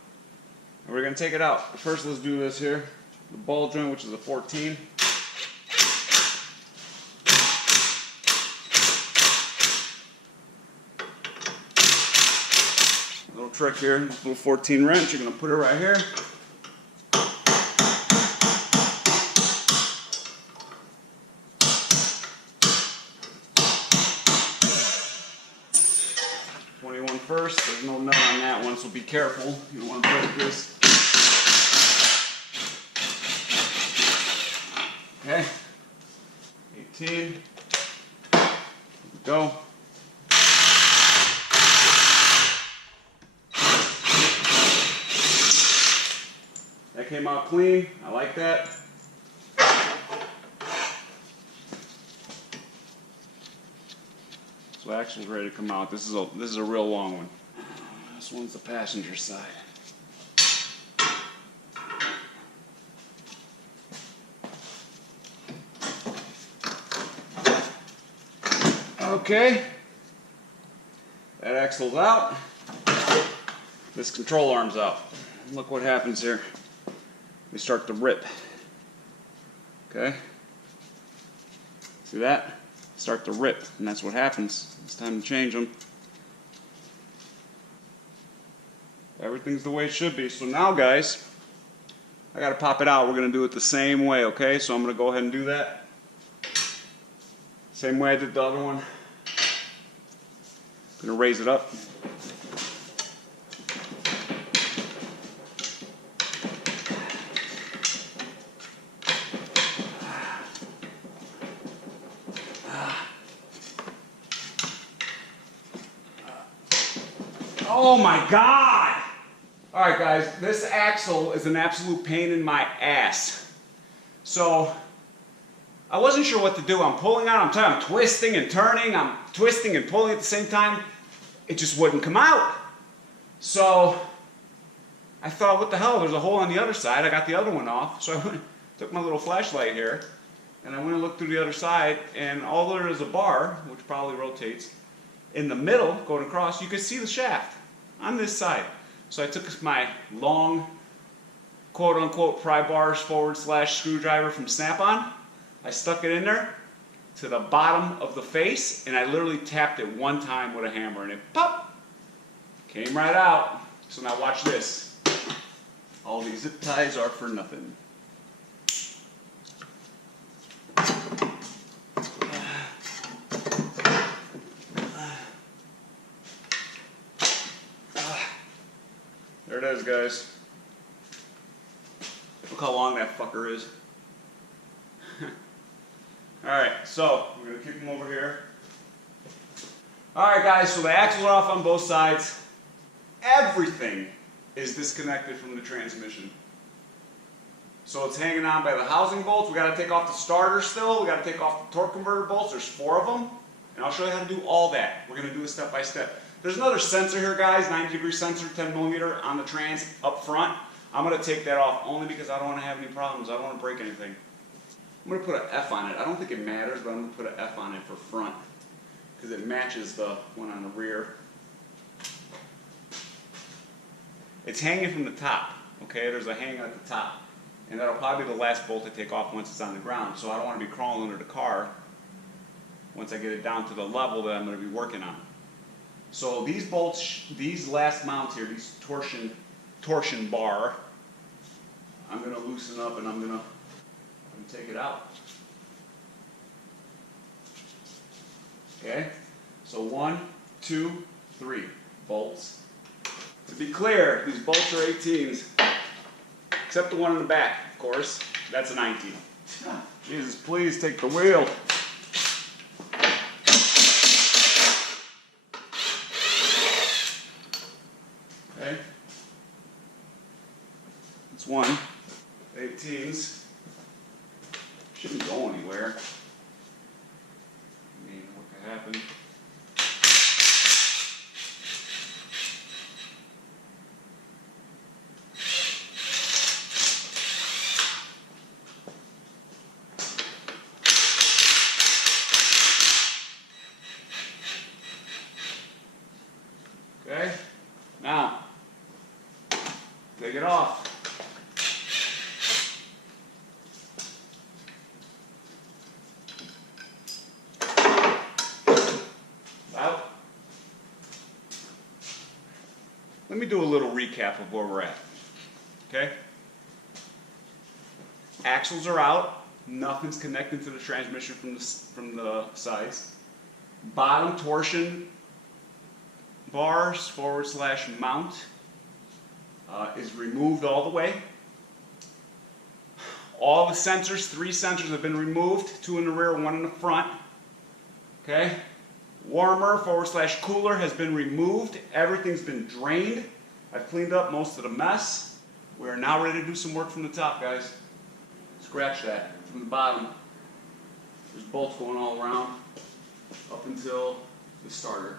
And we're gonna take it out. First, let's do this here. The ball joint, which is a 14. Little trick here, this little 14 wrench, you're gonna put it right here. First, there's no nut on that one, so be careful. You don't want to break this. Okay, 18. Here we go. That came out clean. I like that. So axle's ready to come out. This is a real long one. This one's the passenger side. Okay. That axle's out. This control arm's out. Look what happens here. They start to rip. Okay. See that? Start to rip, and that's what happens. It's time to change them. Everything's the way it should be. So now, guys, I gotta pop it out. We're gonna do it the same way, okay? So I'm gonna go ahead and do that. Same way I did the other one. Gonna raise it up. Oh my God! Alright guys, this axle is an absolute pain in my ass. So, I wasn't sure what to do. I'm pulling out, I'm twisting and turning, I'm twisting and pulling at the same time. It just wouldn't come out. So, I thought, what the hell, there's a hole on the other side. I got the other one off. So I took my little flashlight here, and I went and looked through the other side, and all there is a bar, which probably rotates, in the middle, going across, you can see the shaft on this side. So I took my long, quote-unquote, pry bars / screwdriver from Snap-on. I stuck it in there to the bottom of the face, and I literally tapped it one time with a hammer, and it pop, came right out. So now watch this. All these zip ties are for nothing. There it is, guys. Look how long that fucker is. Alright, so we're going to keep them over here. Alright guys, so the axles are off on both sides. Everything is disconnected from the transmission. So it's hanging on by the housing bolts. We got to take off the starter still. We got to take off the torque converter bolts. There's 4 of them. And I'll show you how to do all that. We're going to do it step by step. There's another sensor here, guys, 90-degree sensor, 10mm on the trans up front. I'm going to take that off only because I don't want to have any problems. I don't want to break anything. I'm going to put an F on it. I don't think it matters, but I'm going to put an F on it for front because it matches the one on the rear. It's hanging from the top, okay? There's a hang at the top. And that'll probably be the last bolt I take off once it's on the ground. So I don't want to be crawling under the car once I get it down to the level that I'm going to be working on. So these bolts, these last mounts here, these torsion bar, I'm going to loosen up and I'm going to take it out. Okay? So 1, 2, 3 bolts. To be clear, these bolts are 18s, except the one in the back, of course. That's a 19. Jesus, please take the wheel. Okay. That's one. 18s. Shouldn't go anywhere. I mean, what could happen? Okay, now, take it off. Out. Let me do a little recap of where we're at. Okay? Axles are out. Nothing's connected to the transmission from the sides. Bottom torsion bars / mount is removed all the way. All the sensors, 3 sensors have been removed, 2 in the rear, 1 in the front. Okay? Warmer / cooler has been removed. Everything's been drained. I've cleaned up most of the mess. We are now ready to do some work from the top, guys. Scratch that from the bottom. There's bolts going all around up until the starter.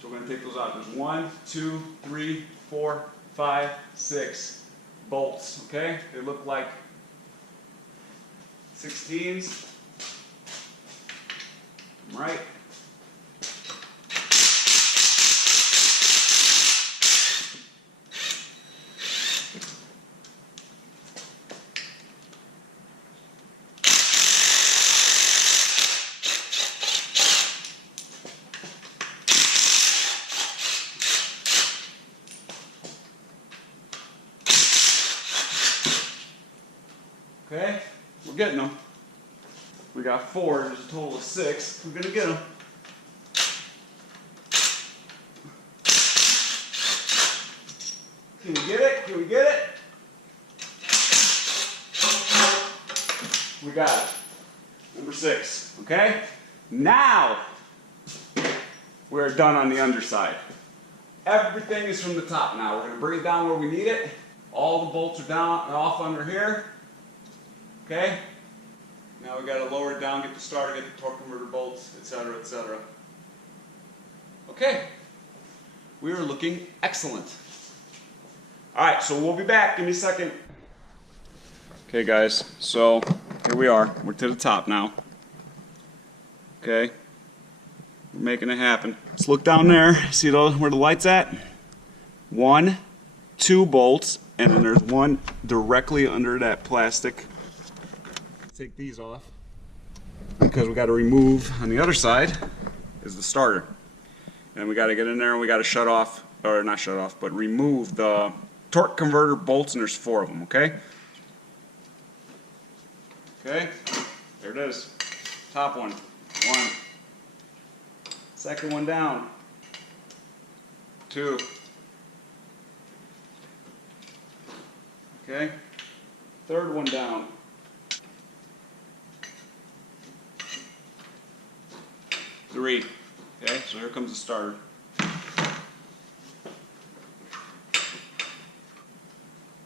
So we're going to take those out. There's 1, 2, 3, 4, 5, 6 bolts. Okay? They look like 16s. Right? Okay, we're getting them. We got 4, there's a total of 6. We're gonna get them. Can we get it? Can we get it? We got it. Number 6, okay? Now, we're done on the underside. Everything is from the top now. We're gonna bring it down where we need it. All the bolts are down and off under here. Okay? Now we got to lower it down, get the starter, get the torque converter bolts, etc., etc. Okay. We are looking excellent. Alright, so we'll be back. Give me a second. Okay, guys. So, here we are. We're to the top now. Okay? We're making it happen. Let's look down there. See where the light's at? 1, 2 bolts, and then there's one directly under that plastic. Take these off because we got to remove on the other side is the starter, and we got to get in there and we got to shut off, or not shut off, but remove the torque converter bolts, and there's 4 of them. Okay, there it is. Top one, second one down, 2, okay, third one down, 3. Okay, so here comes the starter.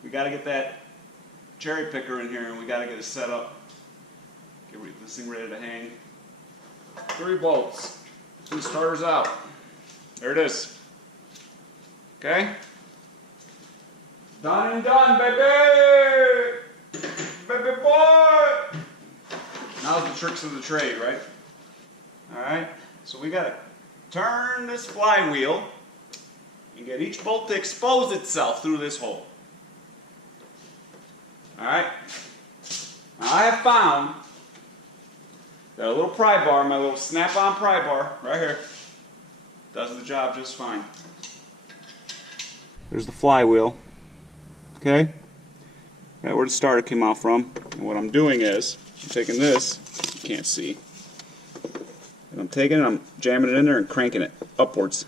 We got to get that cherry picker in here, and we got to get it set up. Get this thing ready to hang. 3 bolts. The starter's out. There it is. Okay. Done and done, baby! Baby boy! Now's the tricks of the trade, right? Alright, so we got to turn this flywheel and get each bolt to expose itself through this hole. Alright, now I have found that a little pry bar, my little snap-on pry bar, right here, does the job just fine. There's the flywheel, okay? Right where the starter came out from. And what I'm doing is, I'm taking this, you can't see, and I'm taking it, I'm jamming it in there and cranking it upwards.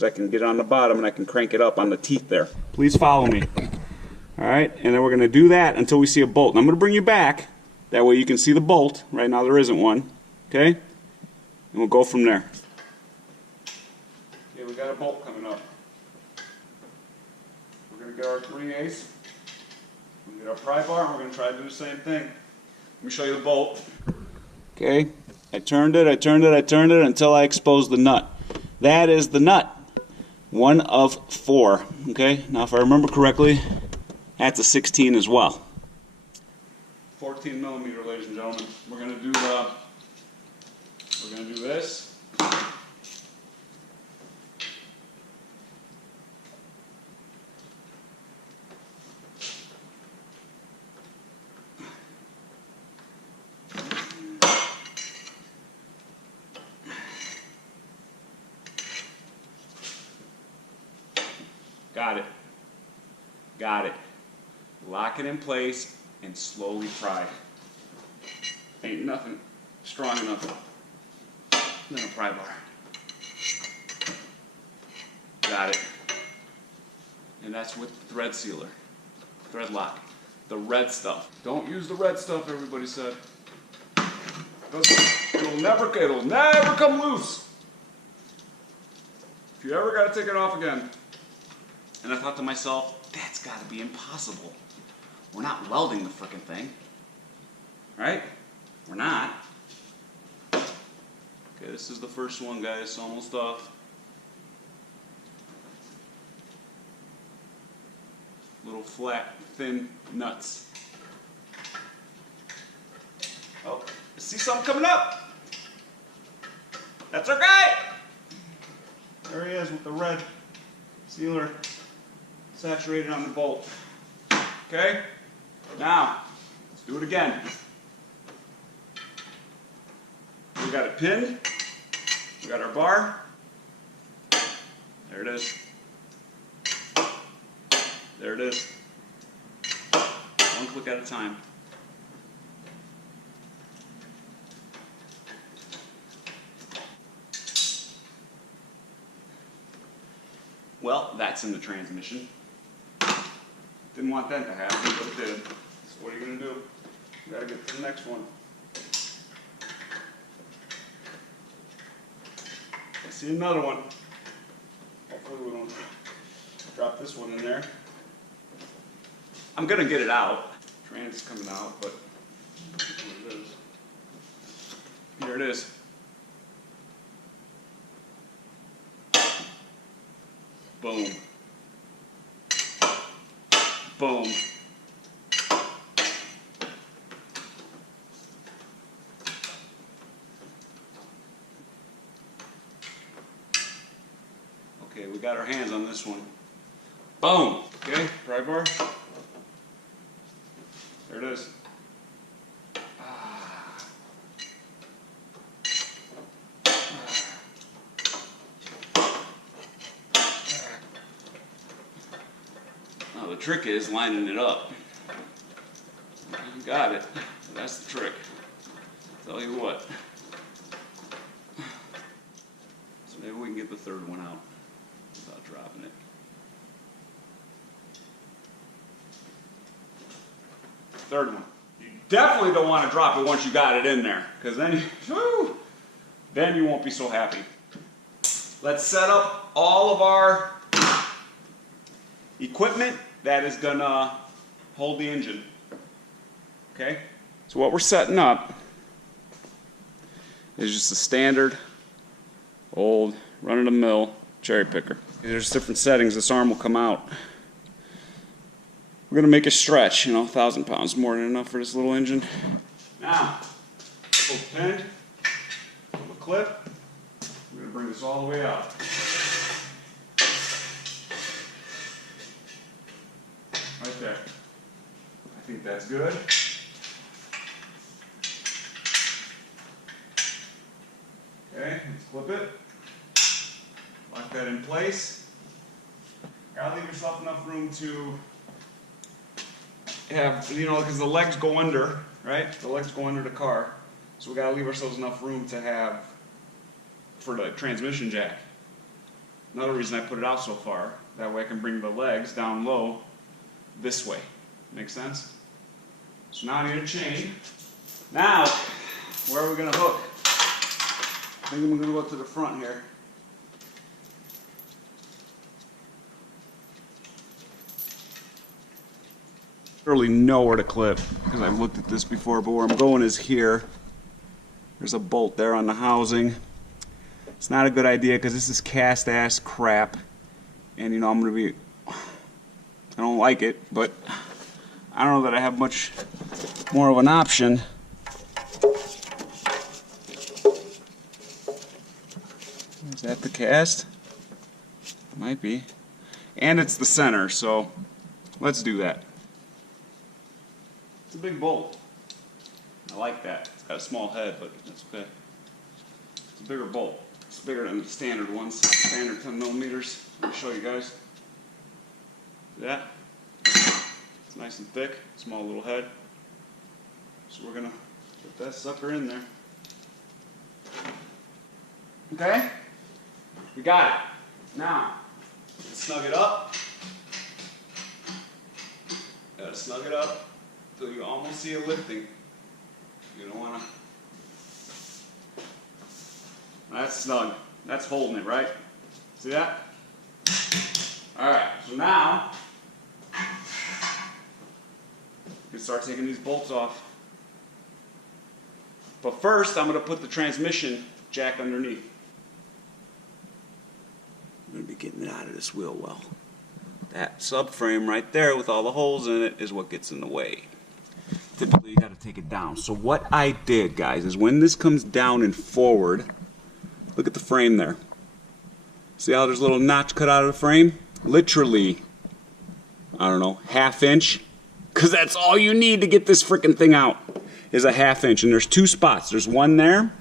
because I can get it on the bottom and I can crank it up on the teeth there. Please follow me. All right, and then we're going to do that until we see a bolt. And I'm going to bring you back. That way you can see the bolt. Right now there isn't one. Okay? And we'll go from there. Okay, we got a bolt coming up. We're going to get our 3/8. We're going to get our pry bar, and we're going to try to do the same thing. Let me show you the bolt. Okay, I turned it until I exposed the nut. That is the nut. 1 of 4. Okay, now if I remember correctly, that's a 16 as well. 14 millimeter, ladies and gentlemen. We're gonna do this. Got it. Got it. Lock it in place and slowly pry. Ain't nothing strong enough than a pry bar. Got it. And that's with the thread sealer. Thread lock. The red stuff. Don't use the red stuff, everybody said. It'll never come loose. If you ever got to take it off again. And I thought to myself, that's got to be impossible. We're not welding the frickin' thing. Right? We're not. Okay, this is the first one, guys. It's almost off. Little flat, thin nuts. Oh, I see something coming up. That's our guy. There he is with the red sealer saturated on the bolt. Okay? Now, let's do it again. We got it pinned. We got our bar. There it is. There it is. One click at a time. Well, that's in the transmission. Didn't want that to happen, but it did. So what are you going to do? You got to get to the next one. I see another one. Hopefully we don't drop this one in there. I'm going to get it out. Trans is coming out, but here it is. Here it is. Boom. Boom. Okay, we got our hands on this one. Boom. Okay, pry bar. There it is. Now the trick is lining it up. You got it. That's the trick. Tell you what. So maybe we can get the third one out without dropping it. Third one. You definitely don't want to drop it once you got it in there, because then you won't be so happy. Let's set up all of our equipment that is gonna hold the engine. Okay? So what we're setting up is just a standard old run-of-the-mill cherry picker. There's different settings. This arm will come out. We're going to make a stretch, 1,000 pounds, more than enough for this little engine. Now, pull the pin, pull the clip. We're going to bring this all the way out. Right there. I think that's good. Okay, let's flip it. Lock that in place. Gotta leave yourself enough room to have, because the legs go under, right? The legs go under the car. So we gotta leave ourselves enough room to have for the transmission jack. Another reason I put it out so far, that way I can bring the legs down low this way. Make sense? So now I need a chain. Now, where are we going to hook? I think I'm going to go to the front here. Really know where to clip because I've looked at this before, but where I'm going is here. There's a bolt there on the housing. It's not a good idea because this is cast ass crap, and you know I'm gonna be, I don't like it, but I don't know that I have much more of an option. Is that the cast? Might be. And it's the center, so let's do that. It's a big bolt. I like that. It's got a small head, but that's okay. It's a bigger bolt. It's bigger than the standard ones. Standard 10 millimeters. Let me show you guys. See that? It's nice and thick. Small little head. So we're gonna put that sucker in there. Okay? We got it. Now, let's snug it up. Gotta snug it up until you almost see it lifting. You don't wanna. That's snug. That's holding it, right? See that? Alright, so now you can start taking these bolts off. But first, I'm going to put the transmission jack underneath. I'm going to be getting it out of this wheel well. That subframe right there with all the holes in it is what gets in the way. Typically, you got to take it down. So what I did, guys, is when this comes down and forward, look at the frame there. See how there's a little notch cut out of the frame? Literally, I don't know, ½ inch. Because that's all you need to get this freaking thing out, is a ½ inch. And there's two spots. There's one there,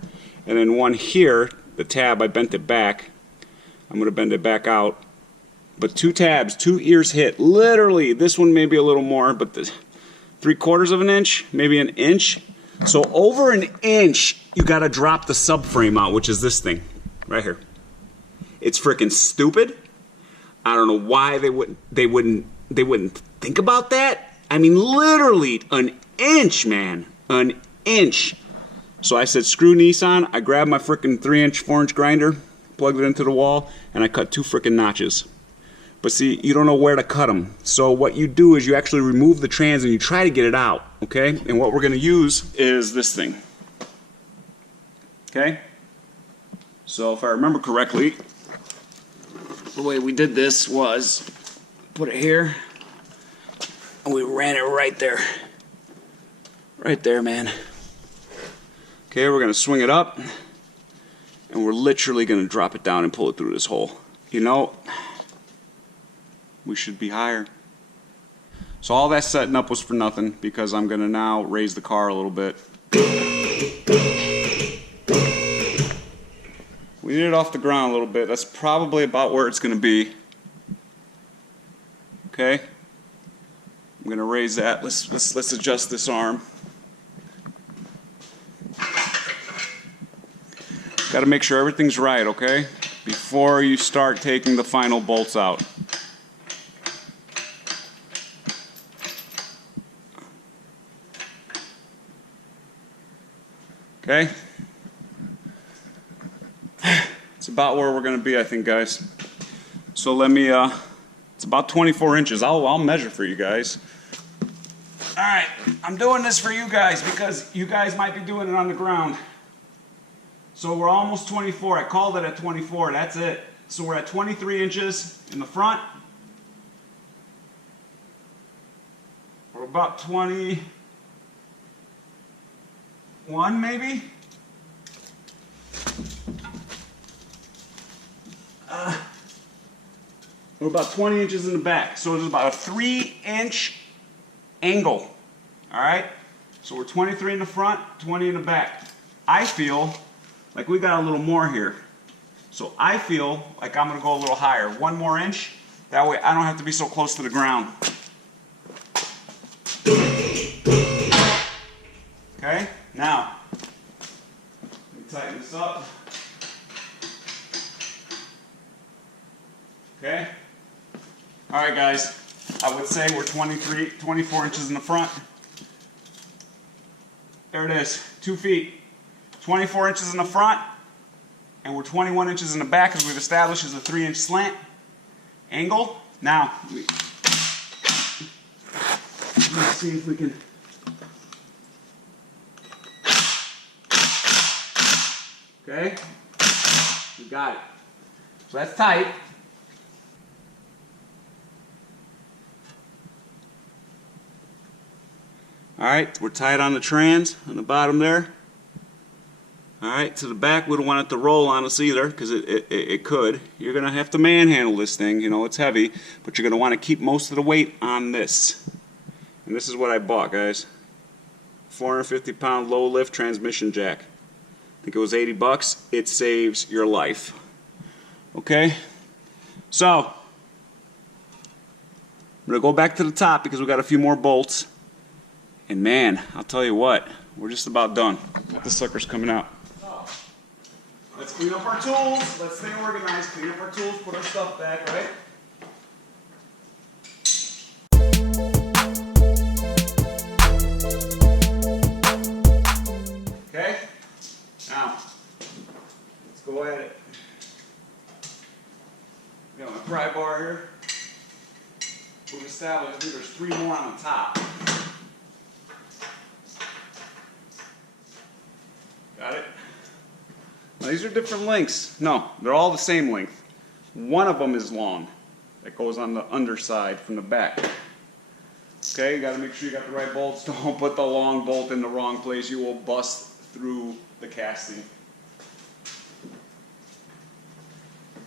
and then one here. The tab, I bent it back. I'm going to bend it back out. But two tabs, two ears hit. Literally, this one may be a little more, but the 3/4 of an inch, maybe an inch. So over an inch, you got to drop the subframe out, which is this thing right here. It's freaking stupid. I don't know why they wouldn't think about that. I mean, literally an inch, man, an inch. So I said, screw Nissan. I grabbed my freaking 3-inch, 4-inch grinder, plugged it into the wall, and I cut two freaking notches. But see, you don't know where to cut them. So what you do is you actually remove the trans and you try to get it out, okay? And what we're gonna use is this thing, okay? So if I remember correctly, the way we did this was put it here and we ran it right there. Right there, man. Okay, we're gonna swing it up and we're literally gonna drop it down and pull it through this hole. You know, we should be higher. So all that setting up was for nothing because I'm gonna now raise the car a little bit. We need it off the ground a little bit. That's probably about where it's gonna be. Okay? I'm gonna raise that. Let's adjust this arm. Gotta make sure everything's right, okay? Before you start taking the final bolts out. Okay? It's about where we're going to be, I think, guys. So let me, it's about 24 inches. I'll measure for you guys. All right, I'm doing this for you guys because you guys might be doing it on the ground. So we're almost 24. I called it at 24. That's it. So we're at 23 inches in the front. We're about 21, maybe. We're about 20 inches in the back. So it's about a 3-inch angle. All right? So we're 23 in the front, 20 in the back. I feel like we got a little more here. So I feel like I'm going to go a little higher. 1 more inch. That way I don't have to be so close to the ground. Okay? Now, let me tighten this up. Okay? Alright guys, I would say we're 24 inches in the front. There it is, 2 feet. 24 inches in the front, and we're 21 inches in the back, as we've established is a 3-inch slant angle. Now, let's see if we can. Okay, we got it. So that's tight. Alright, we're tight on the trans, on the bottom there. Alright, to the back, we don't want it to roll on us either, because it could. You're going to have to manhandle this thing, you know, it's heavy, but you're going to want to keep most of the weight on this. And this is what I bought, guys. 450-pound low-lift transmission jack. I think it was 80 bucks. It saves your life. Okay? So, I'm going to go back to the top because we got a few more bolts. And man, I'll tell you what, we're just about done. This sucker's coming out. So, let's clean up our tools. Let's stay organized. Clean up our tools, put our stuff back, right? Okay? Now, let's go at it. Got my pry bar here. We've established there's 3 more on the top. Got it? Now these are different lengths. No, they're all the same length. One of them is long. That goes on the underside from the back. Okay, you got to make sure you got the right bolts. Don't put the long bolt in the wrong place. You will bust through the casting.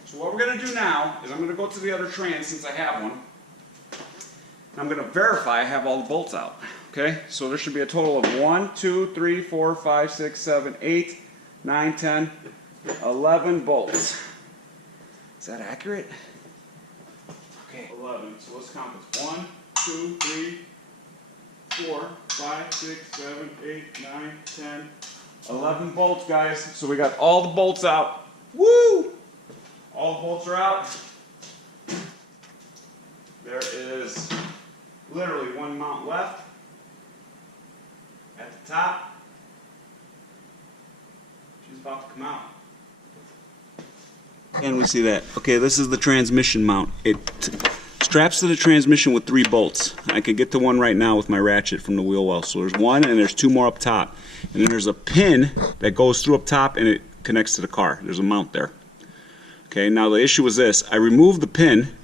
So what we're going to do now is I'm going to go to the other trans since I have one. And I'm going to verify I have all the bolts out. Okay, so there should be a total of 1, 2, 3, 4, 5, 6, 7, 8, 9, 10, 11 bolts. Is that accurate? Okay, 11. So let's count this. 1, 2, 3, 4, 5, 6, 7, 8, 9, 10, 11 bolts, guys. So we got all the bolts out. Woo! All the bolts are out. There is literally one mount left at the top. She's about to come out. And we see that. Okay, this is the transmission mount. It straps to the transmission with 3 bolts. I could get to one right now with my ratchet from the wheel well. So there's 1 and there's 2 more up top. And then there's a pin that goes through up top and it connects to the car. There's a mount there. Okay, now the issue was this. I removed the pin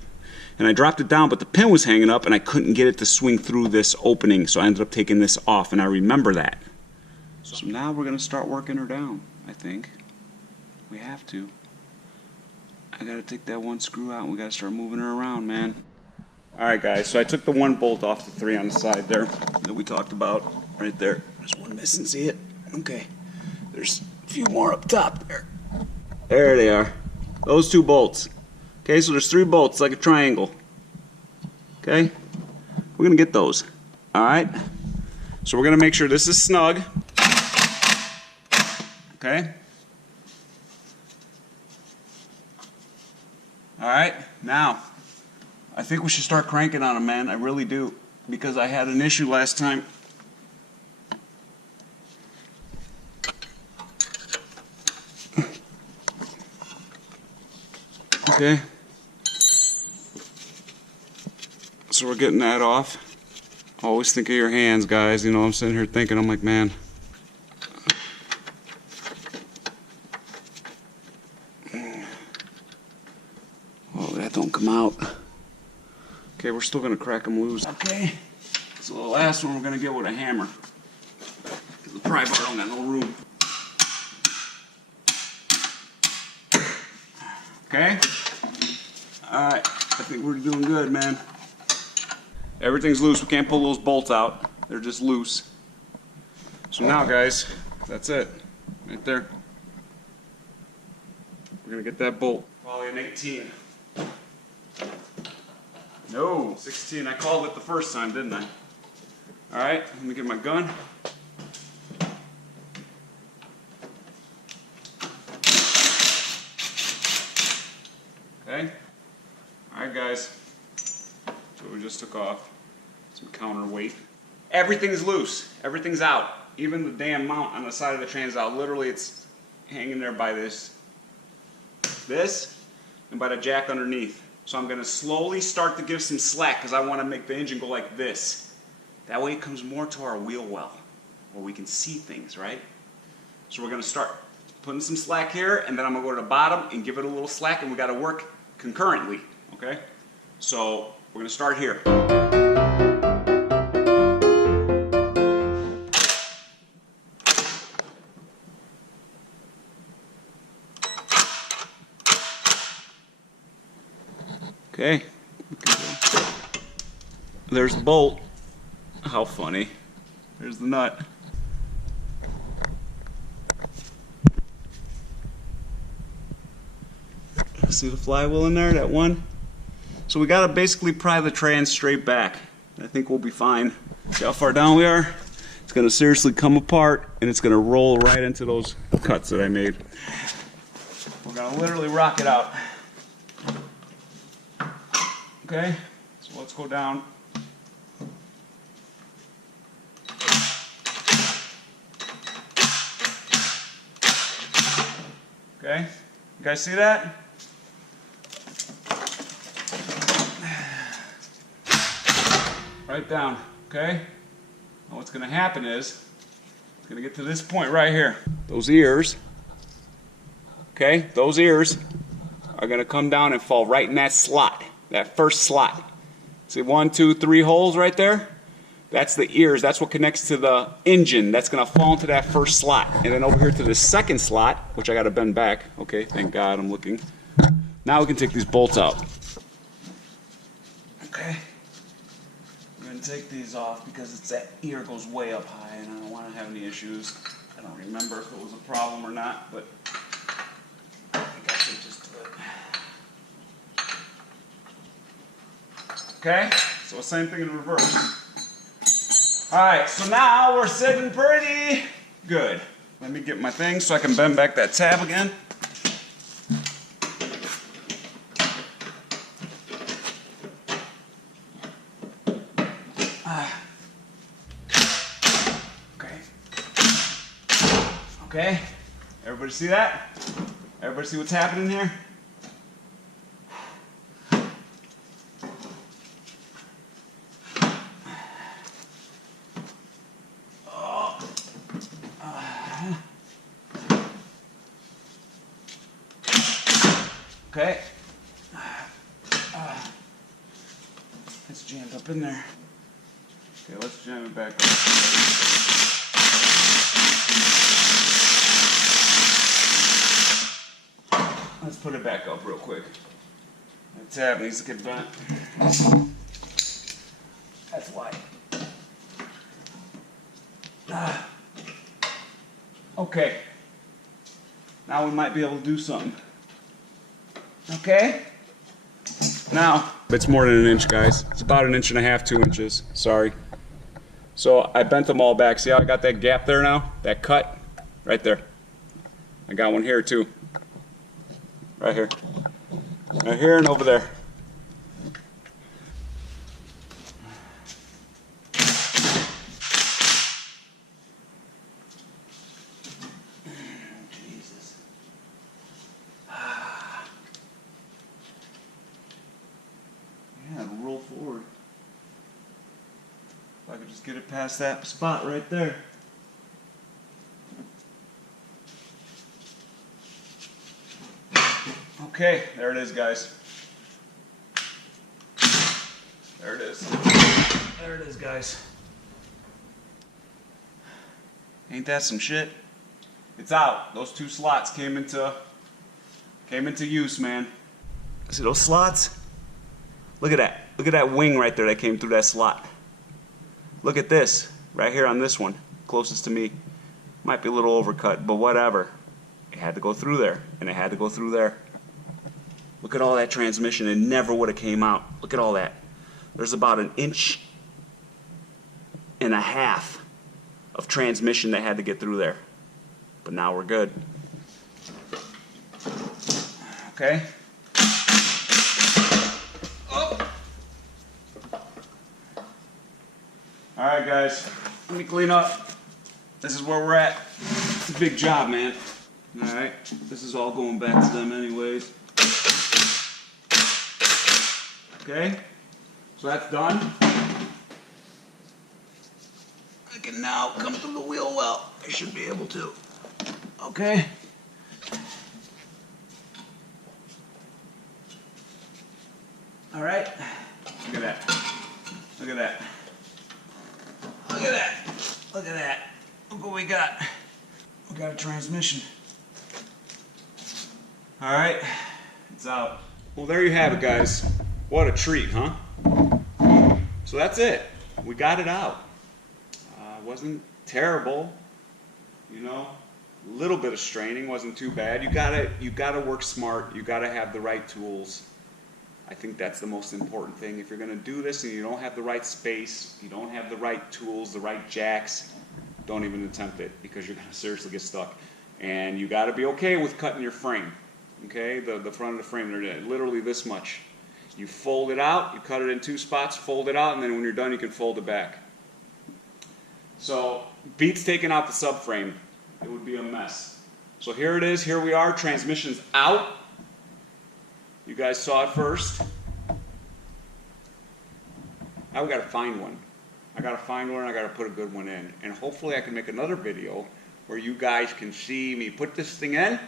and I dropped it down, but the pin was hanging up and I couldn't get it to swing through this opening, so I ended up taking this off, and I remember that. So now we're going to start working her down, I think. We have to. I got to take that 1 screw out and we got to start moving her around, man. Alright guys, so I took the 1 bolt off the 3 on the side there that we talked about right there. There's 1 missing, see it? Okay. There's a few more up top there. There they are. Those 2 bolts. Okay, so there's 3 bolts, like a triangle. Okay? We're going to get those. Alright? So we're going to make sure this is snug. Okay? Alright, now, I think we should start cranking on them, man. I really do. Because I had an issue last time. Okay? So we're getting that off. Always think of your hands, guys. You know, I'm sitting here thinking, I'm like, man. Oh, that don't come out. Okay, we're still going to crack them loose. Okay. So the last one we're going to get with a hammer. Because the pry bar don't got no room. Okay? Alright. I think we're doing good, man. Everything's loose. We can't pull those bolts out. They're just loose. So now, guys, that's it. Right there. We're going to get that bolt. Probably an 18. No, 16. I called it the first time, didn't I? Alright, let me get my gun. Okay. guys. So we just took off some counterweight. Everything's loose. Everything's out. Even the damn mount on the side of the trans is out. Literally, it's hanging there by this, and by the jack underneath. So I'm going to slowly start to give some slack because I want to make the engine go like this. That way it comes more to our wheel well, where we can see things, right? So we're going to start putting some slack here, and then I'm going to go to the bottom and give it a little slack, and we got to work concurrently, okay? So we're going to start here. Okay, there's the bolt. How funny. There's the nut. See the flywheel in there, that one? So we gotta basically pry the trans straight back. I think we'll be fine. See how far down we are? It's gonna seriously come apart and it's gonna roll right into those cuts that I made. We're gonna literally rock it out. Okay, so let's go down. Okay, you guys see that? Right down, okay? Now what's gonna happen is, it's gonna get to this point right here. Those ears, okay, those ears are gonna come down and fall right in that slot, that first slot. See 1, 2, 3 holes right there? That's the ears, that's what connects to the engine. That's gonna fall into that first slot. And then over here to the second slot, which I gotta bend back. Okay, thank God, I'm looking. Now we can take these bolts out. Okay. We're gonna take these off because it's that ear goes way up high and I don't wanna have any issues. I don't remember if it was a problem or not, but I think I should just do it. Okay, so same thing in reverse. Alright, so now we're sitting pretty good. Let me get my thing so I can bend back that tab again. Okay, everybody see that? Everybody see what's happening here? Okay. It's jammed up in there. Okay, let's jam it back up. Let's put it back up real quick. That tab needs to get bent. That's why. Okay. Now we might be able to do something. Okay? Now, it's more than an inch, guys. It's about 1.5 inches, 2 inches. Sorry. So I bent them all back. See how I got that gap there now? That cut? Right there. I got one here too. Right here. Right here and over there. Jesus. Yeah, it'll roll forward. If I could just get it past that spot right there. Okay, there it is, guys. There it is. There it is, guys. Ain't that some shit? It's out. Those 2 slots came into use, man. See those slots? Look at that. Look at that wing right there that came through that slot. Look at this, right here on this one, closest to me. Might be a little overcut, but whatever. It had to go through there, and it had to go through there. Look at all that transmission. It never would have came out. Look at all that. There's about 1.5 inches of transmission that had to get through there. But now we're good. Okay. Oh. Alright guys, let me clean up. This is where we're at. It's a big job, man. Alright, this is all going back to them anyways. Okay, so that's done. I can now come through the wheel well. I should be able to. Okay. Alright, look at that. Look at that. Look at that. Look at that. Look what we got. We got a transmission. Alright, it's out. Well, there you have it, guys. What a treat, huh? So that's it. We got it out. Wasn't terrible. You know, a little bit of straining wasn't too bad. You gotta work smart. You gotta have the right tools. I think that's the most important thing. If you're gonna do this and you don't have the right space, you don't have the right tools, the right jacks, don't even attempt it, because you're gonna seriously get stuck. And you gotta be okay with cutting your frame. Okay, the front of the frame, they're literally this much. You fold it out, you cut it in 2 spots, fold it out, and then when you're done, you can fold it back. So, beats taking out the subframe. It would be a mess. So here it is, here we are, transmission's out. You guys saw it first. Now we gotta find one. I gotta find one, I gotta put a good one in. And hopefully I can make another video where you guys can see me put this thing in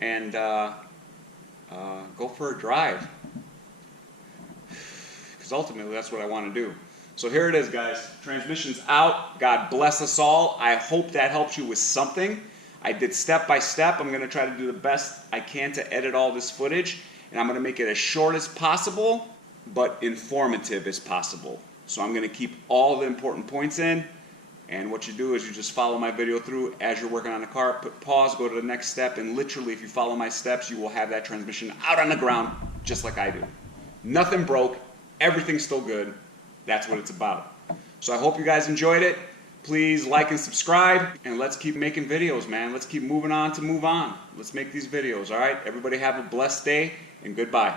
and go for a drive. Because ultimately that's what I want to do. So here it is, guys. Transmission's out. God bless us all. I hope that helps you with something. I did step by step. I'm going to try to do the best I can to edit all this footage. And I'm going to make it as short as possible, but informative as possible. So I'm going to keep all the important points in. And what you do is you just follow my video through as you're working on the car. Put pause, go to the next step, and literally if you follow my steps, you will have that transmission out on the ground just like I do. Nothing broke. Everything's still good. That's what it's about. So I hope you guys enjoyed it. Please like and subscribe, and let's keep making videos, man. Let's keep moving on to move on. Let's make these videos, all right? Everybody have a blessed day, and goodbye.